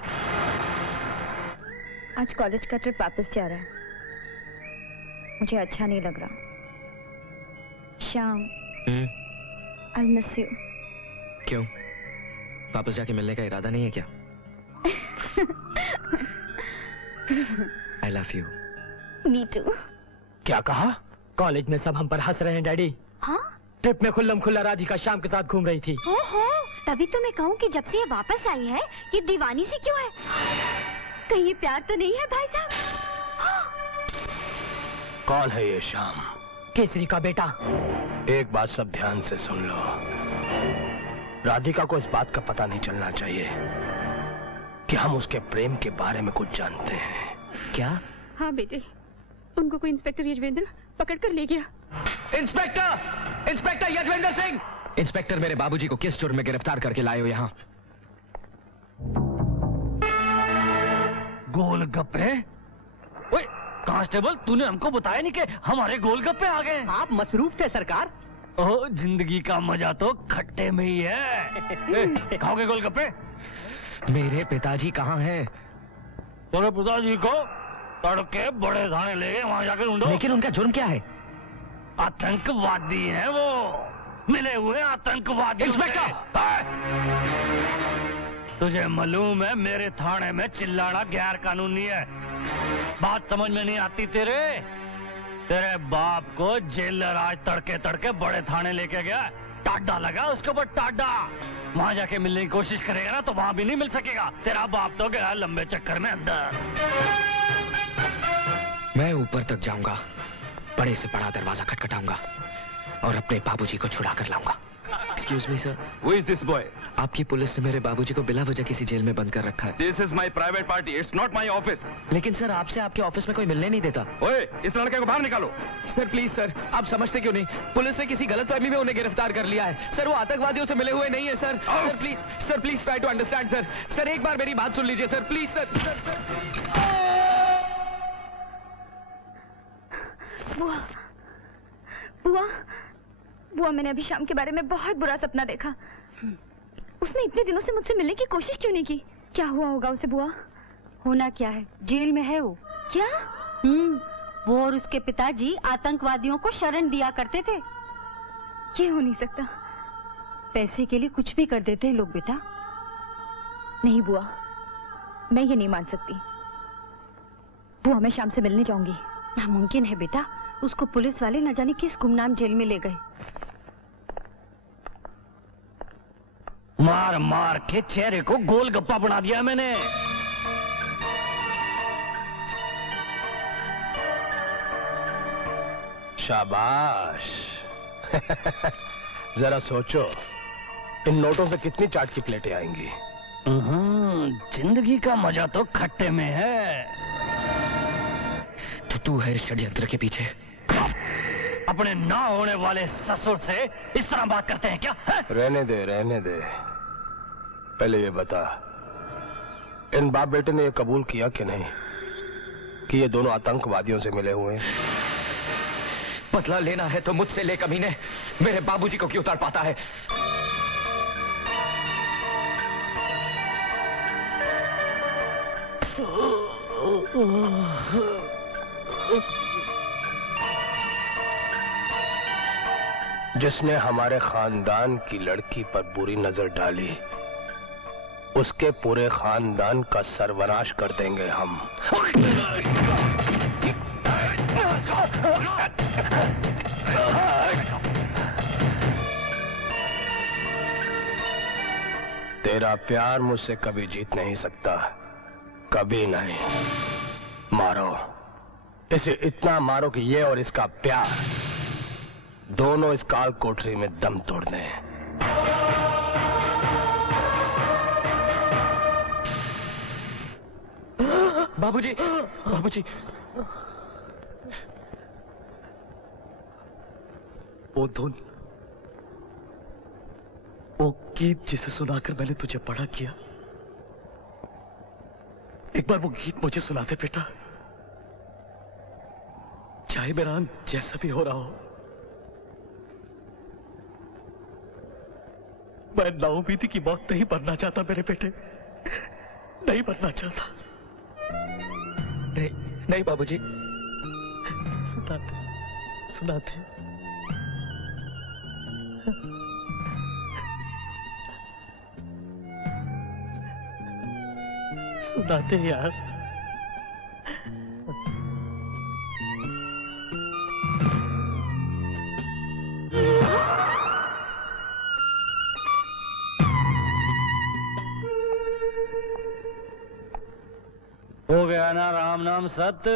आज कॉलेज का ट्रिप वापस जा रहा है। मुझे अच्छा नहीं लग रहा। शाम, आई मिस यू। क्यों? वापस जाके मिलने का इरादा नहीं है क्या? I love you. Me too. क्या कहा? कॉलेज में सब हम पर हंस रहे हैं डैडी। हाँ? ट्रिप में खुल्लम खुल्ला राधिका शाम के साथ घूम रही थी। ओहो, तभी तो मैं कहूँ कि जब से ये वापस आई है, ये दीवानी सी क्यों है? कहीं ये प्यार तो नहीं है भाई साहब? कौन है ये शाम? केसरी का बेटा। एक बात सब ध्यान से सुन लो। राधिका को इस बात का पता नहीं चलना चाहिए कि हम उसके प्रेम के बारे में कुछ जानते हैं। क्या? हाँ बेटे, उनको कोई इंस्पेक्टर यजवेंद्र पकड़ कर ले गया। Inspector! Inspector Yuzvendra Singh! Inspector, मेरे बाबूजी को किस जुर्म में गिरफ्तार करके लाए हो यहाँ? गोलगप्पे? ओए, कांस्टेबल, तूने हमको बताया नहीं कि हमारे गोलगप्पे आ गए। आप मसरूफ थे सरकार। ओह, जिंदगी का मजा तो खट्टे में ही है। खाओगे गोलगप्पे? मेरे पिताजी कहाँ हैं? तेरे पिताजी को तड़के बड़े थाने ले गए, वहां जाकर ढूंढो। लेकिन उनका जुर्म क्या है? आतंकवादी हैं वो, मिले हुए आतंकवादी। इंस्पेक्टर! तुझे मालूम है मेरे थाने में चिल्लाना गैर कानूनी है। बात समझ में नहीं आती तेरे? तेरे बाप को जेलर आज तड़के तड़के बड़े थाने लेके गया, टाडा लगा उसके ऊपर टाडा। वहां जाके मिलने की कोशिश करेगा ना तो वहां भी नहीं मिल सकेगा। तेरा बाप तो गया लंबे चक्कर में अंदर। मैं ऊपर तक जाऊंगा, बड़े से बड़ा दरवाजा खटखटाऊंगा और अपने बाबूजी को छुड़ा कर लाऊंगा। Excuse me sir, Who is this boy? आपकी पुलिस ने मेरे बाबूजी को बिला वजह किसी जेल में बंद कर रखा है। This is my private party. It's not my office. लेकिन सर आपसे आपके ऑफिस में कोई मिलने नहीं देता। ओए, इस लड़के को बाहर निकालो। सर प्लीज सर, आप समझते क्यों नहीं? पुलिस ने किसी गलतफहमी में उन्हें गिरफ्तार कर लिया है। सर वो आतंकवादियों से मिले हुए नहीं है sir. Sir please try to understand sir. Sir एक बार मेरी बात सुन लीजिए सर, प्लीज सर। बुआ, बुआ मैंने अभी शाम के बारे में बहुत बुरा सपना देखा। उसने इतने दिनों से मुझसे मिलने की कोशिश क्यों नहीं की? क्या हुआ होगा उसे बुआ? होना क्या है, जेल में है वो। क्या? वो और उसके पिताजी आतंकवादियों को शरण दिया करते थे। ये हो नहीं सकता। पैसे के लिए कुछ भी कर देते हैं लोग बेटा। नहीं बुआ, मैं ये नहीं मान सकती। बुआ मैं शाम से मिलने जाऊंगी। नामुमकिन है बेटा, उसको पुलिस वाले न जाने किस गुमनाम जेल में ले गए। मार मार के चेहरे को गोलगप्पा बना दिया मैंने। शाबाश। जरा सोचो, इन नोटों से कितनी चाट की प्लेटें आएंगी। जिंदगी का मजा तो खट्टे में है। तो तू है षड्यंत्र के पीछे? अपने ना होने वाले ससुर से इस तरह बात करते हैं क्या? रहने दे। पहले ये बता, इन बाप बेटे ने ये कबूल किया कि नहीं कि ये दोनों आतंकवादियों से मिले हुए हैं? बदला लेना है तो मुझसे ले कमीने, मेरे बाबूजी को क्यों तड़पाता है? जिसने हमारे खानदान की लड़की पर बुरी नजर डाली, उसके पूरे खानदान का सर्वनाश कर देंगे हम। तेरा प्यार मुझसे कभी जीत नहीं सकता, कभी नहीं। मारो इसे, इतना मारो कि ये और इसका प्यार दोनों इस काल कोठरी में दम तोड़ दें। बाबूजी, बाबूजी। वो धुन, वो गीत जिसे सुनाकर मैंने तुझे बड़ा किया, एक बार वो गीत मुझे सुना दे बेटा। चाहे मेरा अंत जैसा भी हो रहा हो, मैं नाउमीदी की मौत नहीं मरना चाहता मेरे बेटे, नहीं मरना चाहता। नहीं बाबूजी। सुनाते सुनाते यार। हो गया ना राम नाम सत्य।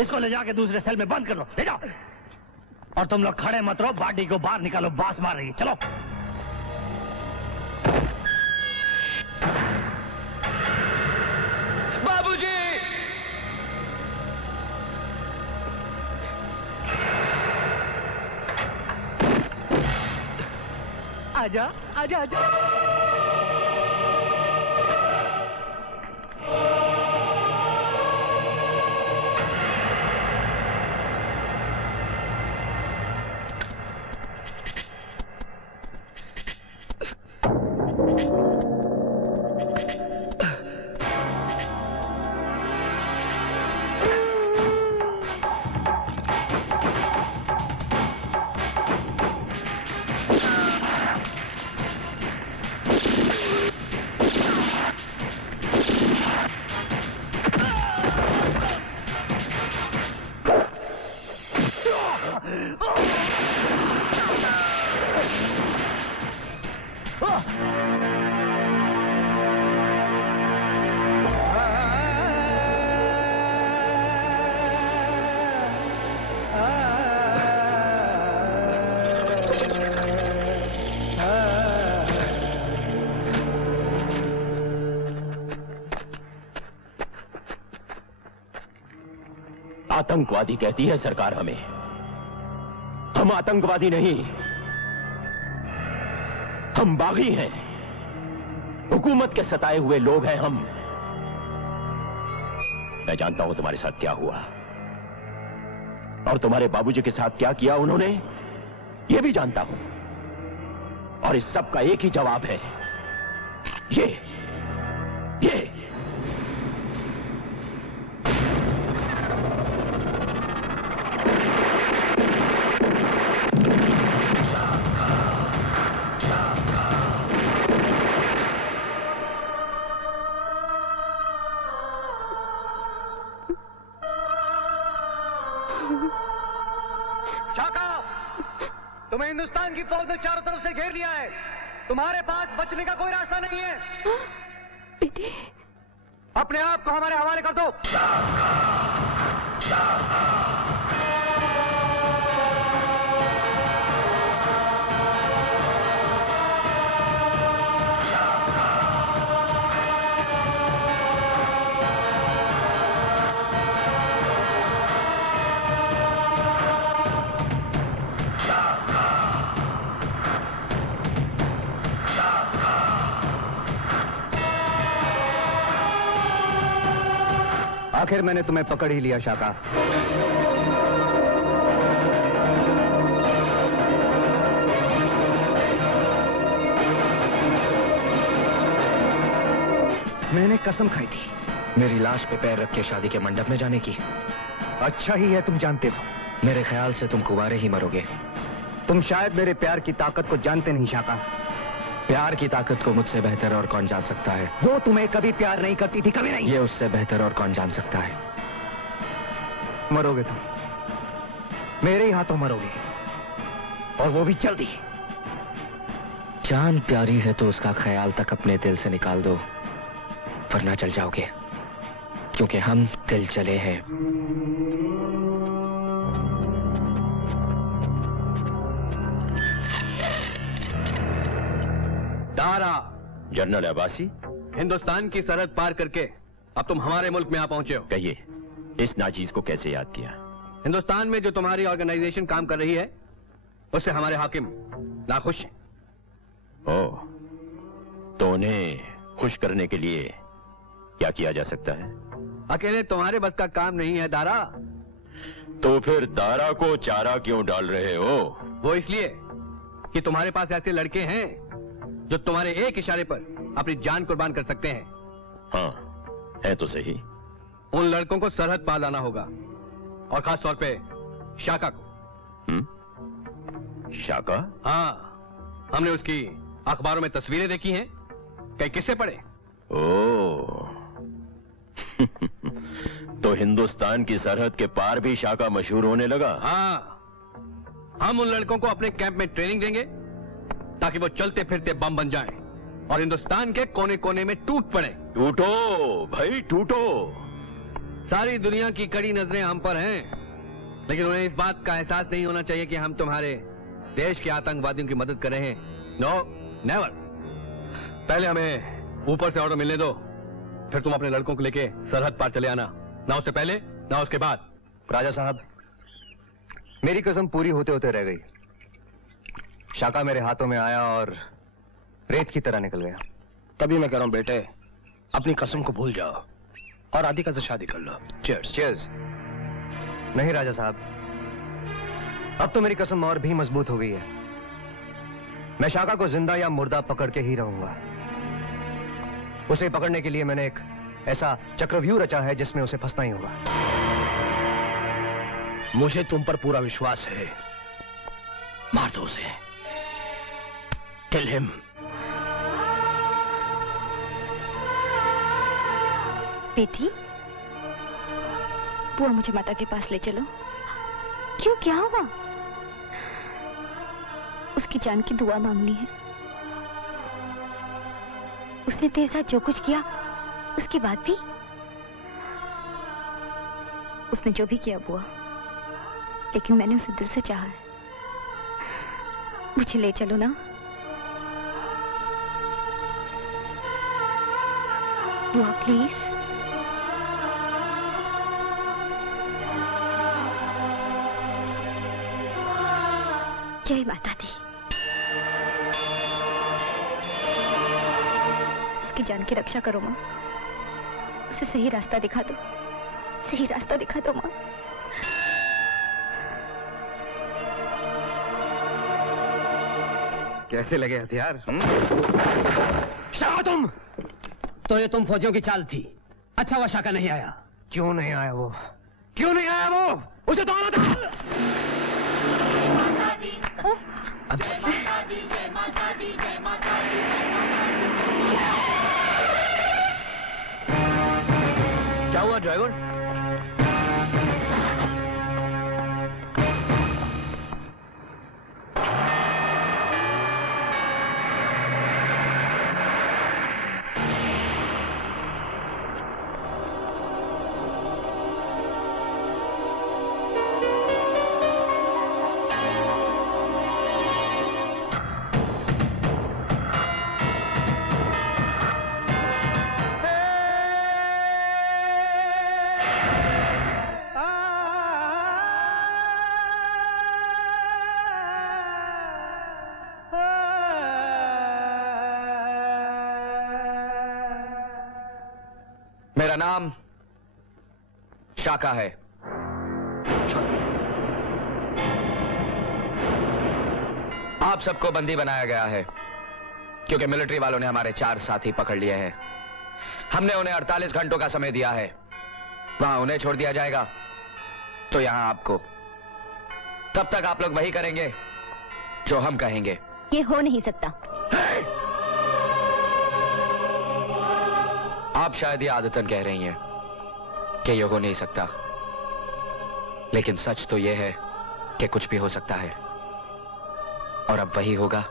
इसको ले जाके दूसरे सेल में बंद कर दो, ले जाओ। और तुम लोग खड़े मत रहो, बाडी को बाहर निकालो, बांस मार रही है। चलो। बाबूजी! आजा आजा आजा। आतंकवादी कहती है सरकार हमें। हम आतंकवादी नहीं, हम बागी हैं, हुकूमत के सताए हुए लोग हैं हम। मैं जानता हूं तुम्हारे साथ क्या हुआ और तुम्हारे बाबूजी के साथ क्या किया उन्होंने, यह भी जानता हूं। और इस सब का एक ही जवाब है, ये शाका, तुम्हें हिंदुस्तान की फौज ने चारों तरफ से घेर लिया है। तुम्हारे पास बचने का कोई रास्ता नहीं है। बेटे, अपने आप को हमारे हवाले कर दो। आखिर मैंने तुम्हें पकड़ ही लिया शाका। मैंने कसम खाई थी मेरी लाश पे पैर रख के शादी के मंडप में जाने की। अच्छा ही है तुम जानते हो। मेरे ख्याल से तुम कुंवारे ही मरोगे। तुम शायद मेरे प्यार की ताकत को जानते नहीं शाका। प्यार की ताकत को मुझसे बेहतर और कौन जान सकता है। वो तुम्हें कभी प्यार नहीं करती थी, कभी नहीं। ये उससे बेहतर और कौन जान सकता है। मरोगे तुम, मेरे ही हाथों मरोगे, और वो भी जल्दी। जान प्यारी है तो उसका ख्याल तक अपने दिल से निकाल दो, वरना चल जाओगे, क्योंकि हम दिल चले हैं। दारा, जनरल अब्बासी, हिंदुस्तान की सरहद पार करके अब तुम हमारे मुल्क में आ पहुंचे हो। कहिए, इस नाचीज को कैसे याद किया? हिंदुस्तान में जो तुम्हारी ऑर्गेनाइजेशन काम कर रही है, उससे हमारे हाकिम नाखुश हैं। ओह, तो उन्हें खुश करने के लिए क्या किया जा सकता है? अकेले तुम्हारे बस का काम नहीं है दारा। तो फिर दारा को चारा क्यों डाल रहे हो? वो इसलिए कि तुम्हारे पास ऐसे लड़के हैं जो तुम्हारे एक इशारे पर अपनी जान कुर्बान कर सकते हैं। हाँ, है तो सही। उन लड़कों को सरहद पार लाना होगा, और खास तौर पे शाका को। शाका? हाँ, हमने उसकी अखबारों में तस्वीरें देखी हैं, कई किस्से पढ़े। ओह, तो हिंदुस्तान की सरहद के पार भी शाका मशहूर होने लगा? हाँ, हम उन लड़कों को अपने कैंप में ट्रेनिंग देंगे ताकि वो चलते फिरते बम बन जाएं और हिंदुस्तान के कोने कोने में टूट पड़े। टूटो भाई, टूटो। सारी दुनिया की कड़ी नजरें हम पर हैं, लेकिन उन्हें इस बात का एहसास नहीं होना चाहिए कि हम तुम्हारे देश के आतंकवादियों की मदद कर रहे हैं। No, never. पहले हमें ऊपर से ऑर्डर मिलने दो, फिर तुम अपने लड़कों को लेके सरहद पार चले आना, ना उससे पहले ना उसके बाद। राजा साहब, मेरी कसम पूरी होते होते रह गई। शाका मेरे हाथों में आया और रेत की तरह निकल गया। तभी मैं कह रहा हूं बेटे, अपनी कसम को भूल जाओ और राधिका से शादी कर लो। चीयर्स। चीयर्स। नहीं राजा साहब, अब तो मेरी कसम और भी मजबूत हो गई है। मैं शाका को जिंदा या मुर्दा पकड़ के ही रहूंगा। उसे पकड़ने के लिए मैंने एक ऐसा चक्रव्यूह रचा है जिसमें उसे फंसना ही होगा। मुझे तुम पर पूरा विश्वास है। मार दो उसे। Kill him. बेटी, बुआ मुझे माता के पास ले चलो। क्यों, क्या हुआ? उसकी जान की दुआ मांगनी है। उसने तेरे साथ जो कुछ किया, उसके बाद भी उसने जो भी किया बुआ, लेकिन मैंने उसे दिल से चाहा है। मुझे ले चलो ना बुआ, प्लीज। जय माता दी। उसकी जान की रक्षा करो माँ, उसे सही रास्ता दिखा दो, सही रास्ता दिखा दो माँ। कैसे लगे हथियार? शाका तुम! तो ये तुम फौजियों की चाल थी। अच्छा हुआ शाका नहीं आया। क्यों नहीं आया वो? क्यों नहीं आया वो? उसे तो आना था। क्या हुआ ड्राइवर? मेरा नाम शाका है। आप सबको बंदी बनाया गया है क्योंकि मिलिट्री वालों ने हमारे 4 साथी पकड़ लिए हैं। हमने उन्हें 48 घंटों का समय दिया है। वहां उन्हें छोड़ दिया जाएगा तो यहां आपको। तब तक आप लोग वही करेंगे जो हम कहेंगे। ये हो नहीं सकता। आप शायद ये आदतन कह रही हैं कि ये हो नहीं सकता, लेकिन सच तो ये है कि कुछ भी हो सकता है और अब वही होगा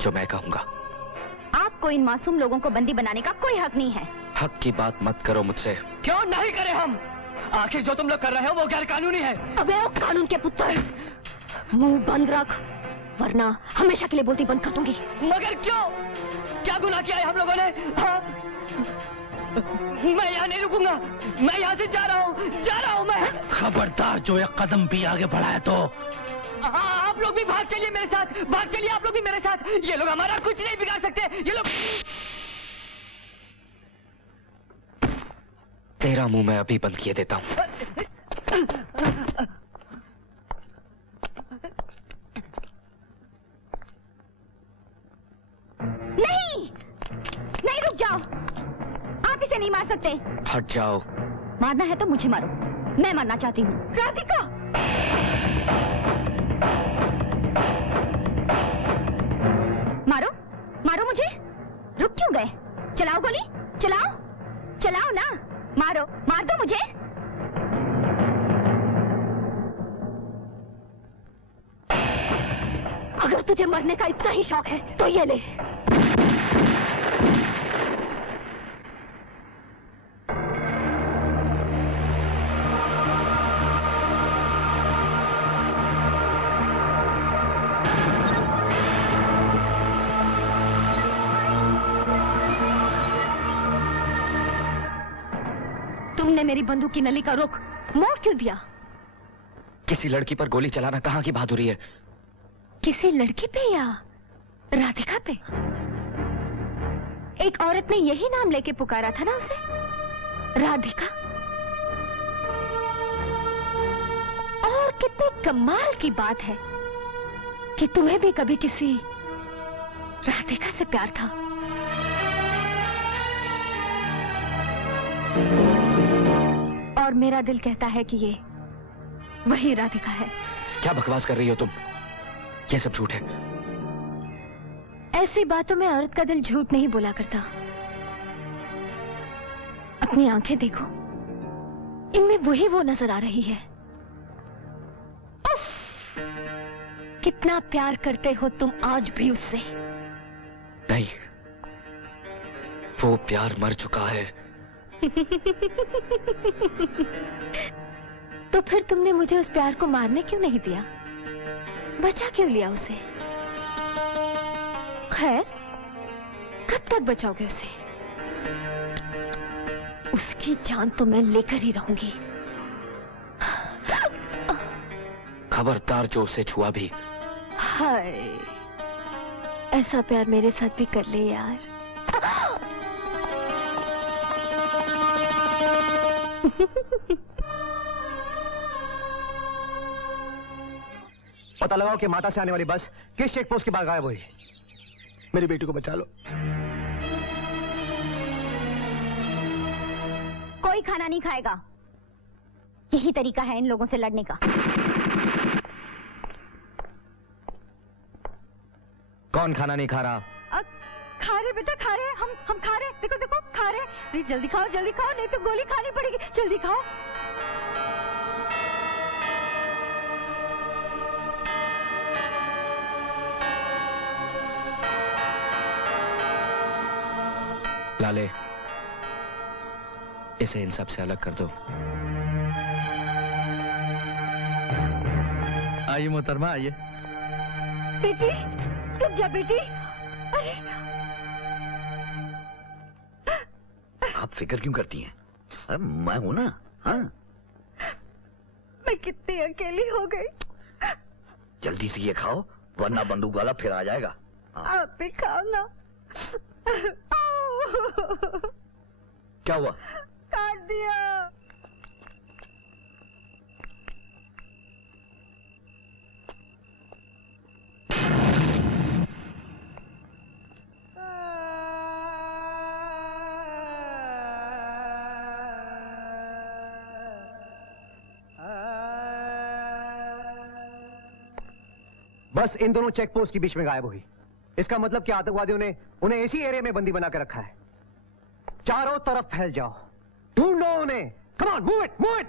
जो मैं कहूंगा। आपको इन मासूम लोगों को बंदी बनाने का कोई हक नहीं है। हक की बात मत करो मुझसे। क्यों नहीं करे हम? आखिर जो तुम लोग कर रहे हो वो गैर कानूनी है। अबे ओ कानून के पुत्र, मुंह बंद रख वरना हमेशा के लिए बोलती बंद कर दूंगी। मगर क्यों? क्या गुनाह किया है हम लोगों ने? हाँ? मैं यहाँ नहीं रुकूंगा। मैं यहाँ से जा रहा हूँ मैं। खबरदार जो एक कदम भी आगे बढ़ाए तो। आप लोग भी भाग चलिए मेरे साथ, भाग चलिए आप लोग भी मेरे साथ। ये लोग हमारा कुछ नहीं बिगाड़ सकते। ये लोग। तेरा मुंह मैं अभी बंद किए देता हूँ। नहीं, नहीं रुक जाओ। आप इसे नहीं मार सकते। हट जाओ। मारना है तो मुझे मारो, मैं मरना चाहती हूँ। राधिका! मारो, मारो मुझे। रुक क्यों गए? चलाओ गोली, चलाओ, चलाओ ना। मारो, मार दो मुझे। अगर तुझे मरने का इतना ही शौक है तो ये ले। तुमने मेरी बंदूक की नली का रुख मोड़ क्यों दिया? किसी लड़की पर गोली चलाना कहाँ की बहादुरी है? किसी लड़की पे या राधिका पे? एक औरत ने यही नाम लेके पुकारा था ना उसे, राधिका। और कितनी कमाल की बात है कि तुम्हें भी कभी किसी राधिका से प्यार था। और मेरा दिल कहता है कि ये वही राधिका है। क्या बकवास कर रही हो तुम? ये सब झूठ है। ऐसी बातों में औरत का दिल झूठ नहीं बोला करता। अपनी आंखें देखो, इनमें वही वो नजर आ रही है। उफ! कितना प्यार करते हो तुम आज भी उससे। नहीं, वो प्यार मर चुका है। तो फिर तुमने मुझे उस प्यार को मारने क्यों नहीं दिया? बचा क्यों लिया उसे? खैर, कब तक बचाओगे उसे? उसकी जान तो मैं लेकर ही रहूंगी। खबरदार जो उसे छुआ भी हाय, ऐसा प्यार मेरे साथ भी कर ले यार। पता लगाओ कि माता से आने वाली बस किस चेक पोस्ट के बाद गायब हुई। मेरी बेटी को बचा लो। कोई खाना नहीं खाएगा। यही तरीका है इन लोगों से लड़ने का। कौन खाना नहीं खा रहा? खा रहे बेटा, खा रहे। हम खा रहे। देखो देखो खा रहे। प्लीज जल्दी खाओ, नहीं तो गोली खानी पड़ेगी। जल्दी खाओ। लाले, इसे इन सब से अलग कर दो। आइए मोहतरमा, आइए। बेटी रुक जा बेटी। अरे आप फिक्र क्यों करती हैं? अरे मैं हूं ना। हाँ, मैं कितनी अकेली हो गई। जल्दी से ये खाओ वरना बंदूक वाला फिर आ जाएगा। आप भी खाओ ना। क्या हुआ? काट दिया। बस इन दोनों चेक पोस्ट के बीच में गायब हुई। इसका मतलब कि आतंकवादियों ने उन्हें इसी एरिया में बंदी बनाकर रखा है। चारों तरफ फैल जाओ, ढूंढो उन्हें। Come on, move it, move it.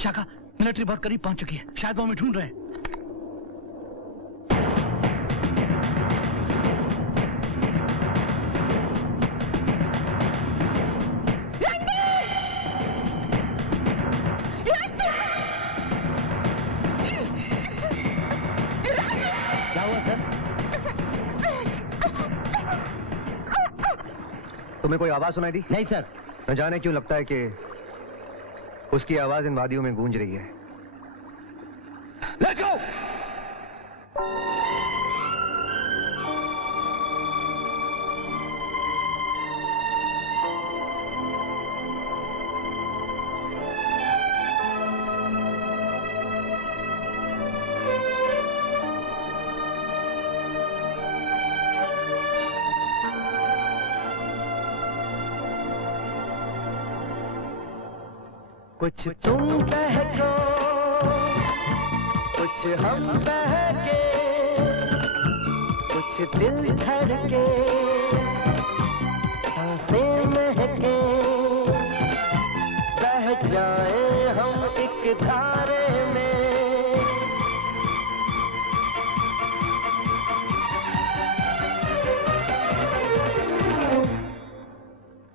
शाखा, मिलिट्री बहुत करीब पहुंच चुकी है। शायद वो हमें ढूंढ रहे हैं। क्या हुआ सर? तुम्हें कोई आवाज सुनाई दी? नहीं सर। न जाने क्यों लगता है कि उसकी आवाज इन वादियों में गूंज रही है। Let's go. कुछ तुम बहको, कुछ हम बहके, कुछ दिल धड़के, सांसें महके, बह जाए हम एक धारे में।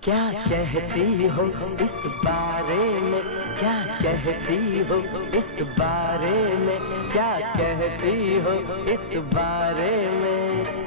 क्या कहती हो इस बारे में, क्या कहती हो इस बारे में, क्या कहती हो इस बारे में।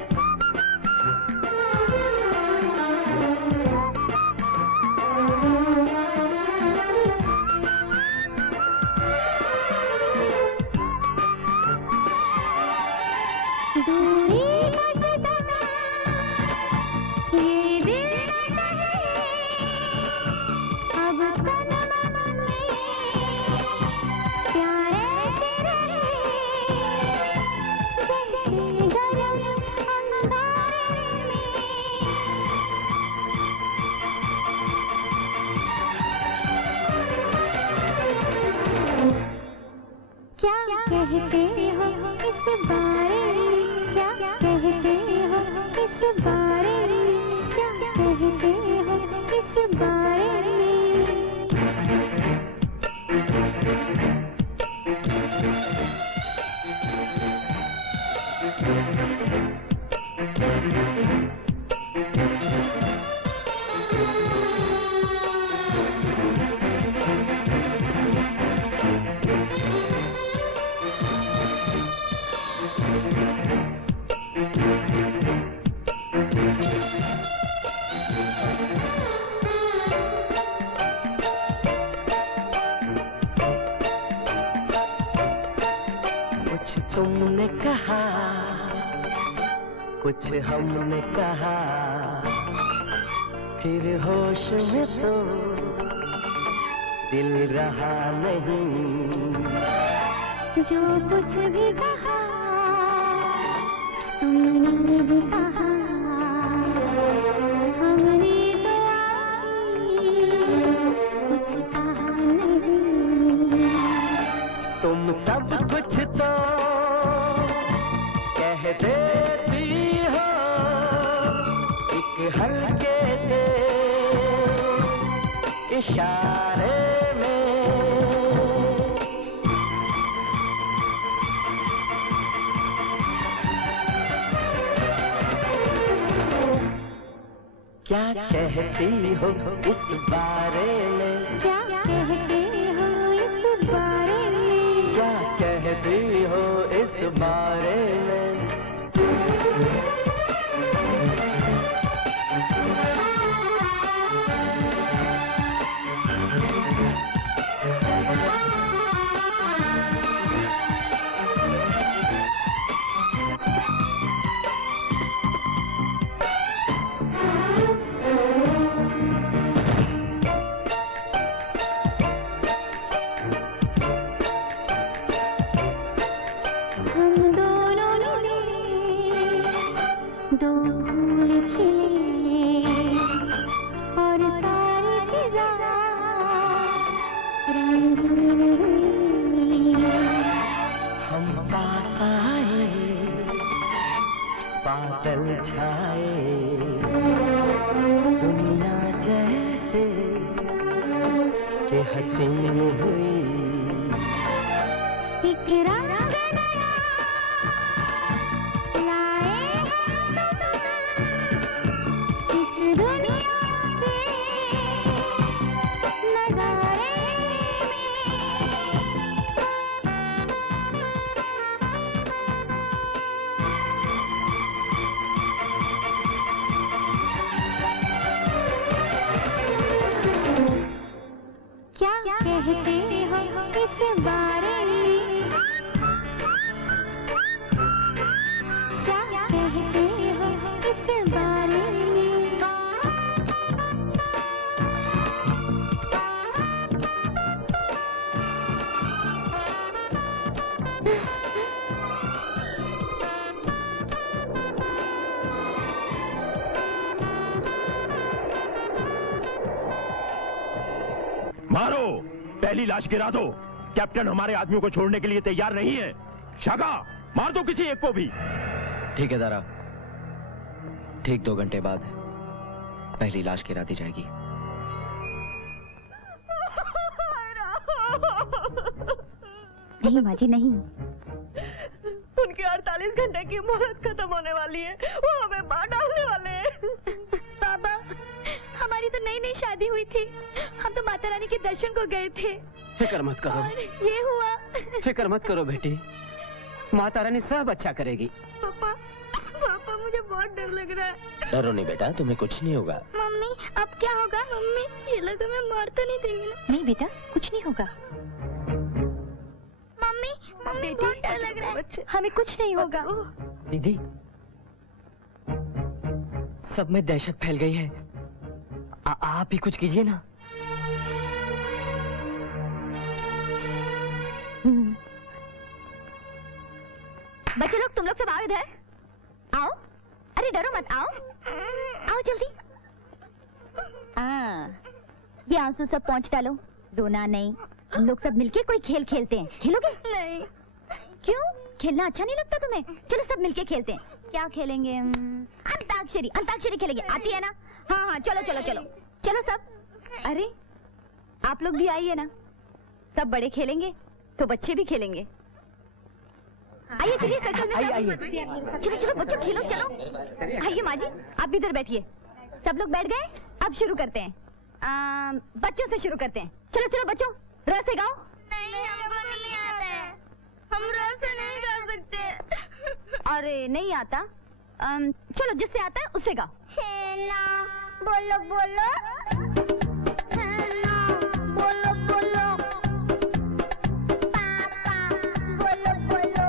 कहते हो इस बारे में, क्या कहते हो इस बारे में, क्या कहते हो इस बारे में। कुछ तुमने कहा, कुछ हमने कहा, फिर होश में तो दिल रहा नहीं। जो कुछ भी कहा तुमने भी कहा, हमने तो कुछ कहा नहीं। तुम सब कुछ तो कह देती हो एक हल्के से इशारे में। क्या कहती हो इस बारे में, क्या कहते हो इस बारे में, क्या कहती हो इस बारे में। दो फूल खिले और सारी फिजा रंगीन हुई। हम पास आए, बादल छाए, दुनिया जैसे कि हसीन हुई। एक रंग नया लाए इस दुनिया के नजारे क्या कहते हो इस बारे में, क्या कहते हो इस बारे में। मारो, पहली लाश गिरा दो। कैप्टन हमारे आदमियों को छोड़ने के लिए तैयार नहीं है। शाका, मार दो किसी एक को भी। ठीक है दारा, ठीक 2 घंटे बाद पहली लाश गिरा दी जाएगी। नहीं माँ जी नहीं। उनकी 48 घंटे की मोहलत खत्म होने वाली है, वो हमें मार डालने वाले हैं। बाबा, हमारी तो नई नई शादी हुई थी, हम तो माता रानी के दर्शन को गए थे। फिक्र मत करो, ये हुआ। फिक्र मत करो बेटी, माता रानी सब अच्छा करेगी। पापा, पापा मुझे बहुत डर लग रहा है। डरो नहीं बेटा, तुम्हें कुछ नहीं होगा। मम्मी अब क्या होगा? मम्मी ये लगा मैं मार तो नहीं देंगे ना? नहीं बेटा, कुछ नहीं होगा। मम्मी मम्मी बहुत डर लग रहा है। हमें कुछ नहीं होगा। दीदी, सब में दहशत फैल गई है, आप ही कुछ कीजिए ना। बच्चे लोग, तुम लोग सब आओ इधर, आओ। अरे डरो मत, आओ आओ जल्दी। ये आंसू सब पोंछ डालो, रोना नहीं। हम लोग सब मिलके कोई खेल खेलते हैं, खेलोगे? नहीं। क्यों? खेलना अच्छा नहीं लगता तुम्हें? चलो सब मिलके खेलते हैं। क्या खेलेंगे? अंताक्षरी, अंताक्षरी खेलेंगे, आती है ना? हाँ हाँ चलो चलो चलो चलो सब। अरे आप लोग भी आइए ना, सब बड़े खेलेंगे तो बच्चे भी खेलेंगे। आइए चलिए सर्कल में। आइए। चलो चलो बच्चों खेलो, चलो आइए। माँ जी आप भी इधर बैठिए। सब लोग बैठ गए? अब शुरू करते हैं। बच्चों से शुरू करते हैं। चलो चलो बच्चों, र से गाओ। नहीं हमको नहीं आता है, हम र से नहीं गा सकते। अरे नहीं आता? चलो जिससे आता है उससे गाओ। बोलो बोलो, बोलो बोलो, पापा बोलो बोलो,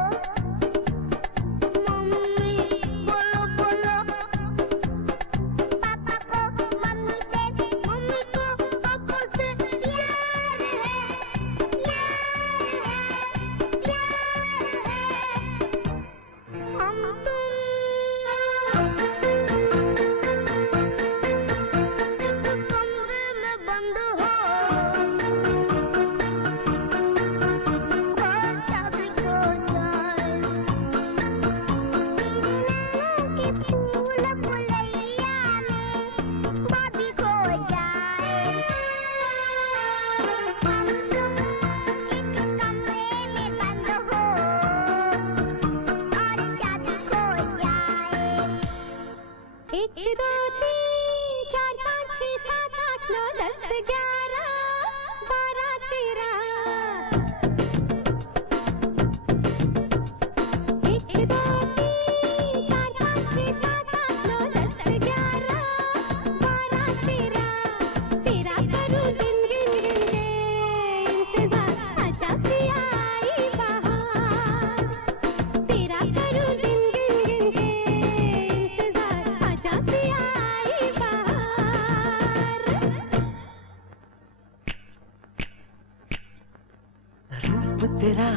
रूप तेरा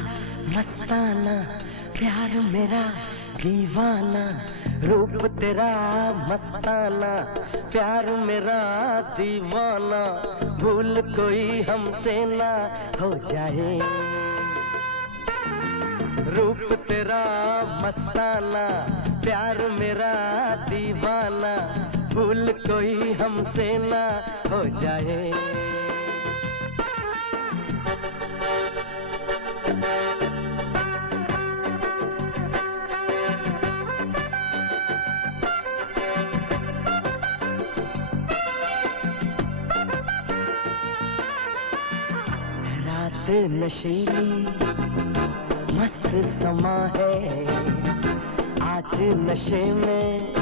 मस्ताना, प्यार मेरा दीवाना। रूप तेरा मस्ताना, प्यार मेरा दीवाना। भूल कोई हमसे ना हो जाए। रूप तेरा मस्ताना, प्यार मेरा दीवाना। भूल कोई हमसे ना हो जाए। रात नशीली मस्त समा है, आज नशे में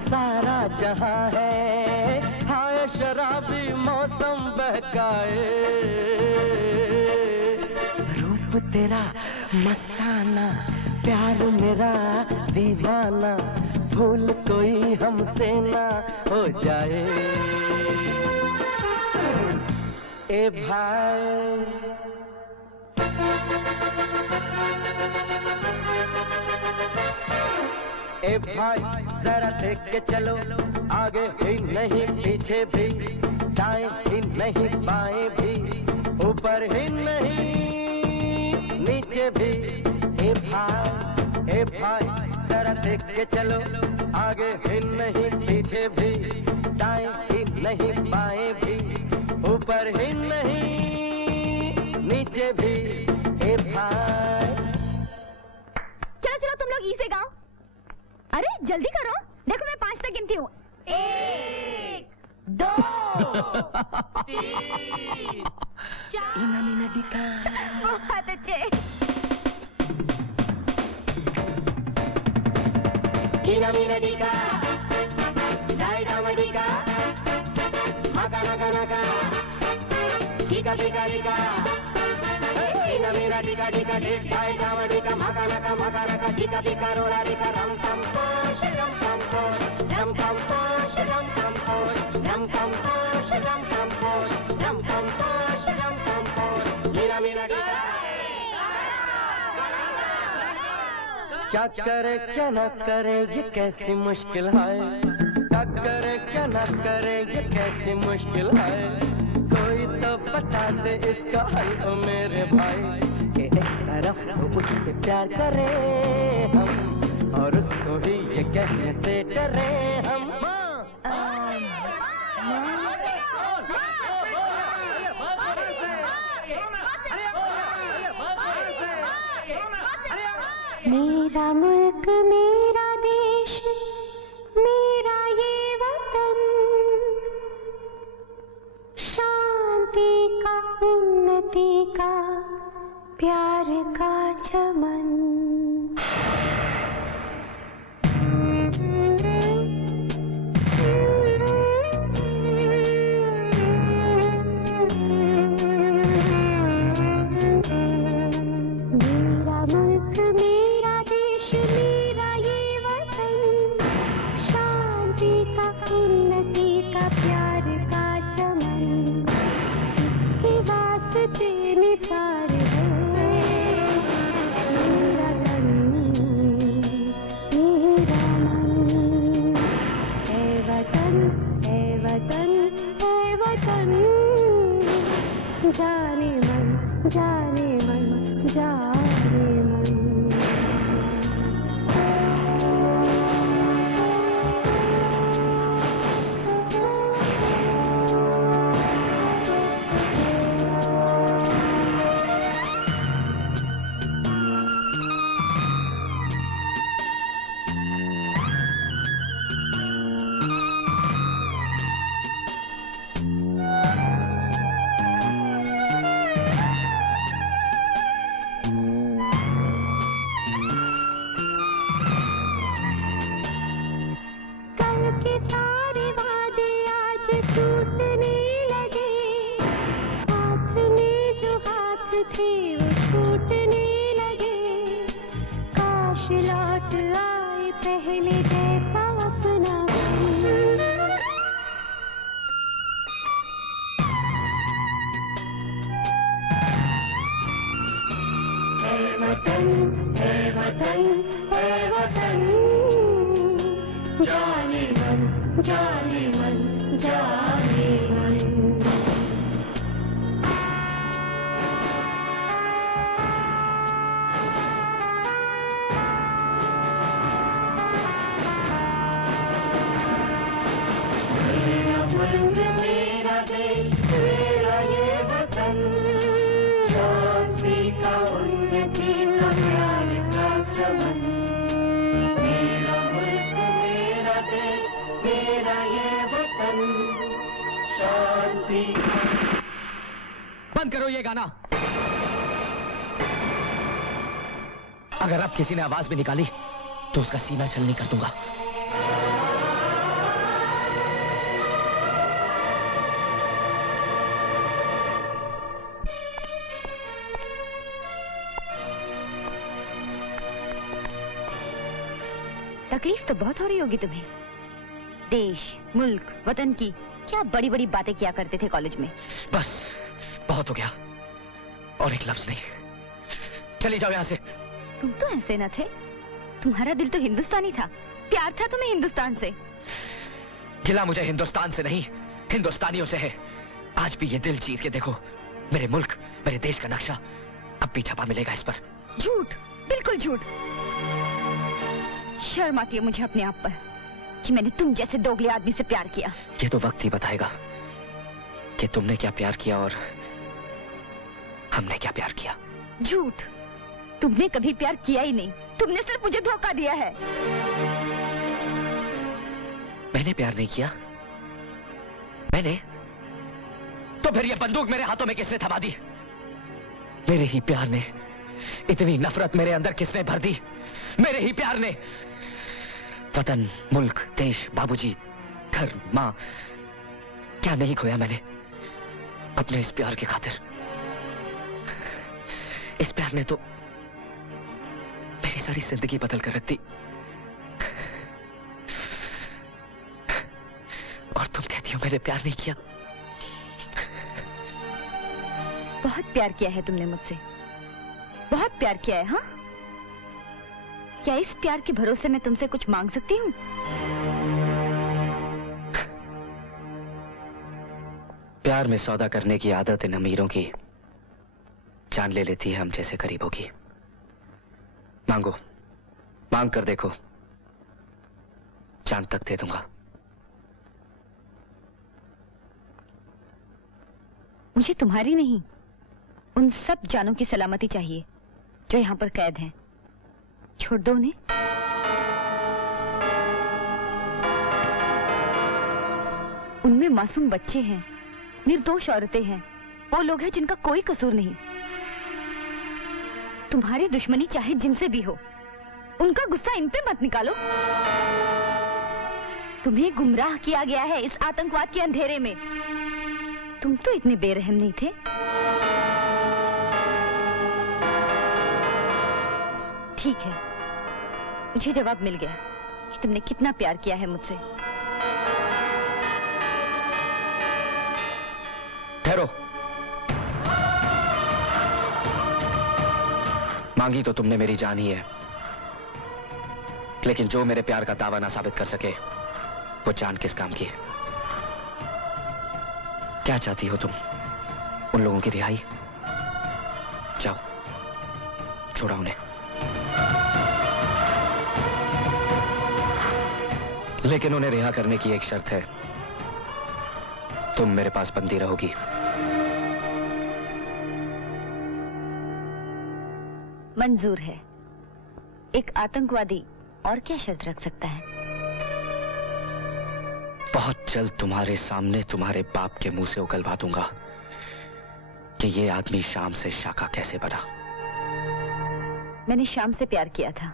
सारा जहां है। हाय शराबी मौसम बहकाए। रूप तेरा मस्ताना, प्यार मेरा दीवाना। भूल कोई हमसे ना हो जाए। ए भाई ए भाई जरा देख के चलो, आगे भी नहीं पीछे भी, दाएं ही नहीं बाएं भी, ऊपर ही नहीं नीचे भी। ए भाई जरा देख के चलो, आगे ही नहीं पीछे भी, दाएं ही नहीं बाएं भी, ऊपर ही नहीं नीचे भी। ए भाई चलो चलो तुम लोग ई से गाओ। अरे जल्दी करो, देखो मैं 5 तक गिनती हूँ। 1 2 3 4। बहुत अच्छे। कीना मीना डिका, डाई डामा डिका, माका नाका नाका, चिका डिका डिका। कीना मीना डिका डिका डिक, डाई डामा डिका, माका नाका, चिका डिका रोला डिका, रम तम पोश, रम तम पोश, रम तम पोश, रम तम पोश, रम तम पोश, रम तम पोश, रम तम पोश, रम तम पोश। कीना मीना डिका। क्या करे क्या न करे ये कैसी मुश्किल है। क्या करे क्या न करे ये कैसी मुश्किल है। कोई तो बता दे इसका हल ओ मेरे भाई। कि एक तरफ तो उससे प्यार करे हम, और उसको ही ये कहने से डरे हम। मेरा मुल्क मेरा देश मेरा ये वतन, शांति का उन्नति का प्यार का चमन। निसार है मेरा तन मेरा मन। है वतन है वतन है वतन, जाने मन जाने मन जाने मन। वतन, जाने मन, जाने मन, जाने मन। मेरा मुल्क, मेरा देश, मेरा ये वतन, शांति का, उन्नति का, प्यार का चमन। मेरा मुल्क, मेरा देश, मेरा ये वतन, शांति का। बंद करो ये गाना। अगर अब किसी ने आवाज भी निकाली तो उसका सीना छलनी कर दूंगा। तकलीफ तो बहुत हो रही होगी तुम्हें। देश, मुल्क, वतन की क्या बड़ी बड़ी बातें किया करते थे कॉलेज में। बस बहुत हो गया, और एक लफ्ज नहीं। चली जाओ यहां से। तुम तो ऐसे न थे, तुम्हारा दिल तो हिंदुस्तानी था, प्यार था तुम्हें हिंदुस्तान से। गिला मुझे हिंदुस्तान से नहीं, हिंदुस्तानियों से है। आज भी ये दिल चीर के देखो, मेरे मुल्क, मेरे देश का नक्शा अब भी छपा मिलेगा इस पर। झूठ, बिल्कुल झूठ। शर्म आती है मुझे अपने आप पर कि मैंने तुम जैसे दोगले आदमी से प्यार किया। ये तो वक्त ही बताएगा कि तुमने क्या प्यार किया और हमने क्या प्यार किया। झूठ, तुमने कभी प्यार किया ही नहीं, तुमने सिर्फ मुझे धोखा दिया है। मैंने प्यार नहीं किया? मैंने? तो फिर ये बंदूक मेरे हाथों में किसने थमा दी? मेरे ही प्यार ने। इतनी नफरत मेरे अंदर किसने भर दी? मेरे ही प्यार ने। वतन, मुल्क, देश, बाबूजी, घर, माँ, क्या नहीं खोया मैंने अपने इस प्यार की खातिर। इस प्यार ने तो मेरी सारी जिंदगी बदल कर रख दी। और तुम कहती हो मैंने प्यार नहीं किया। बहुत प्यार किया है तुमने मुझसे, बहुत प्यार किया है। हाँ, क्या इस प्यार के भरोसे मैं तुमसे कुछ मांग सकती हूँ? प्यार में सौदा करने की आदत इन अमीरों की जान ले लेती है हम जैसे गरीबों की। मांगो, मांग कर देखो, जान तक दे दूंगा। मुझे तुम्हारी नहीं, उन सब जानों की सलामती चाहिए जो यहाँ पर कैद हैं। छोड़ दो उन्हें। उनमें मासूम बच्चे हैं, निर्दोष औरतें हैं, वो लोग हैं जिनका कोई कसूर नहीं। तुम्हारी दुश्मनी चाहे जिनसे भी हो, उनका गुस्सा इन पे मत निकालो। तुम्हें गुमराह किया गया है इस आतंकवाद के अंधेरे में। तुम तो इतने बेरहम नहीं थे। ठीक है, मुझे जवाब मिल गया कि तुमने कितना प्यार किया है मुझसे। ठहरो। मांगी तो तुमने मेरी जान ही है, लेकिन जो मेरे प्यार का दावा ना साबित कर सके वो जान किस काम की है? क्या चाहती हो तुम? उन लोगों की रिहाई? जाओ, छोड़ा उन्हें। लेकिन उन्हें रिहा करने की एक शर्त है, तुम मेरे पास बंदी रहोगी। मंजूर है। एक आतंकवादी और क्या शर्त रख सकता है? बहुत जल्द तुम्हारे सामने तुम्हारे बाप के मुंह से उगलवा दूंगा कि ये आदमी शाम से शाका कैसे बना। मैंने शाम से प्यार किया था।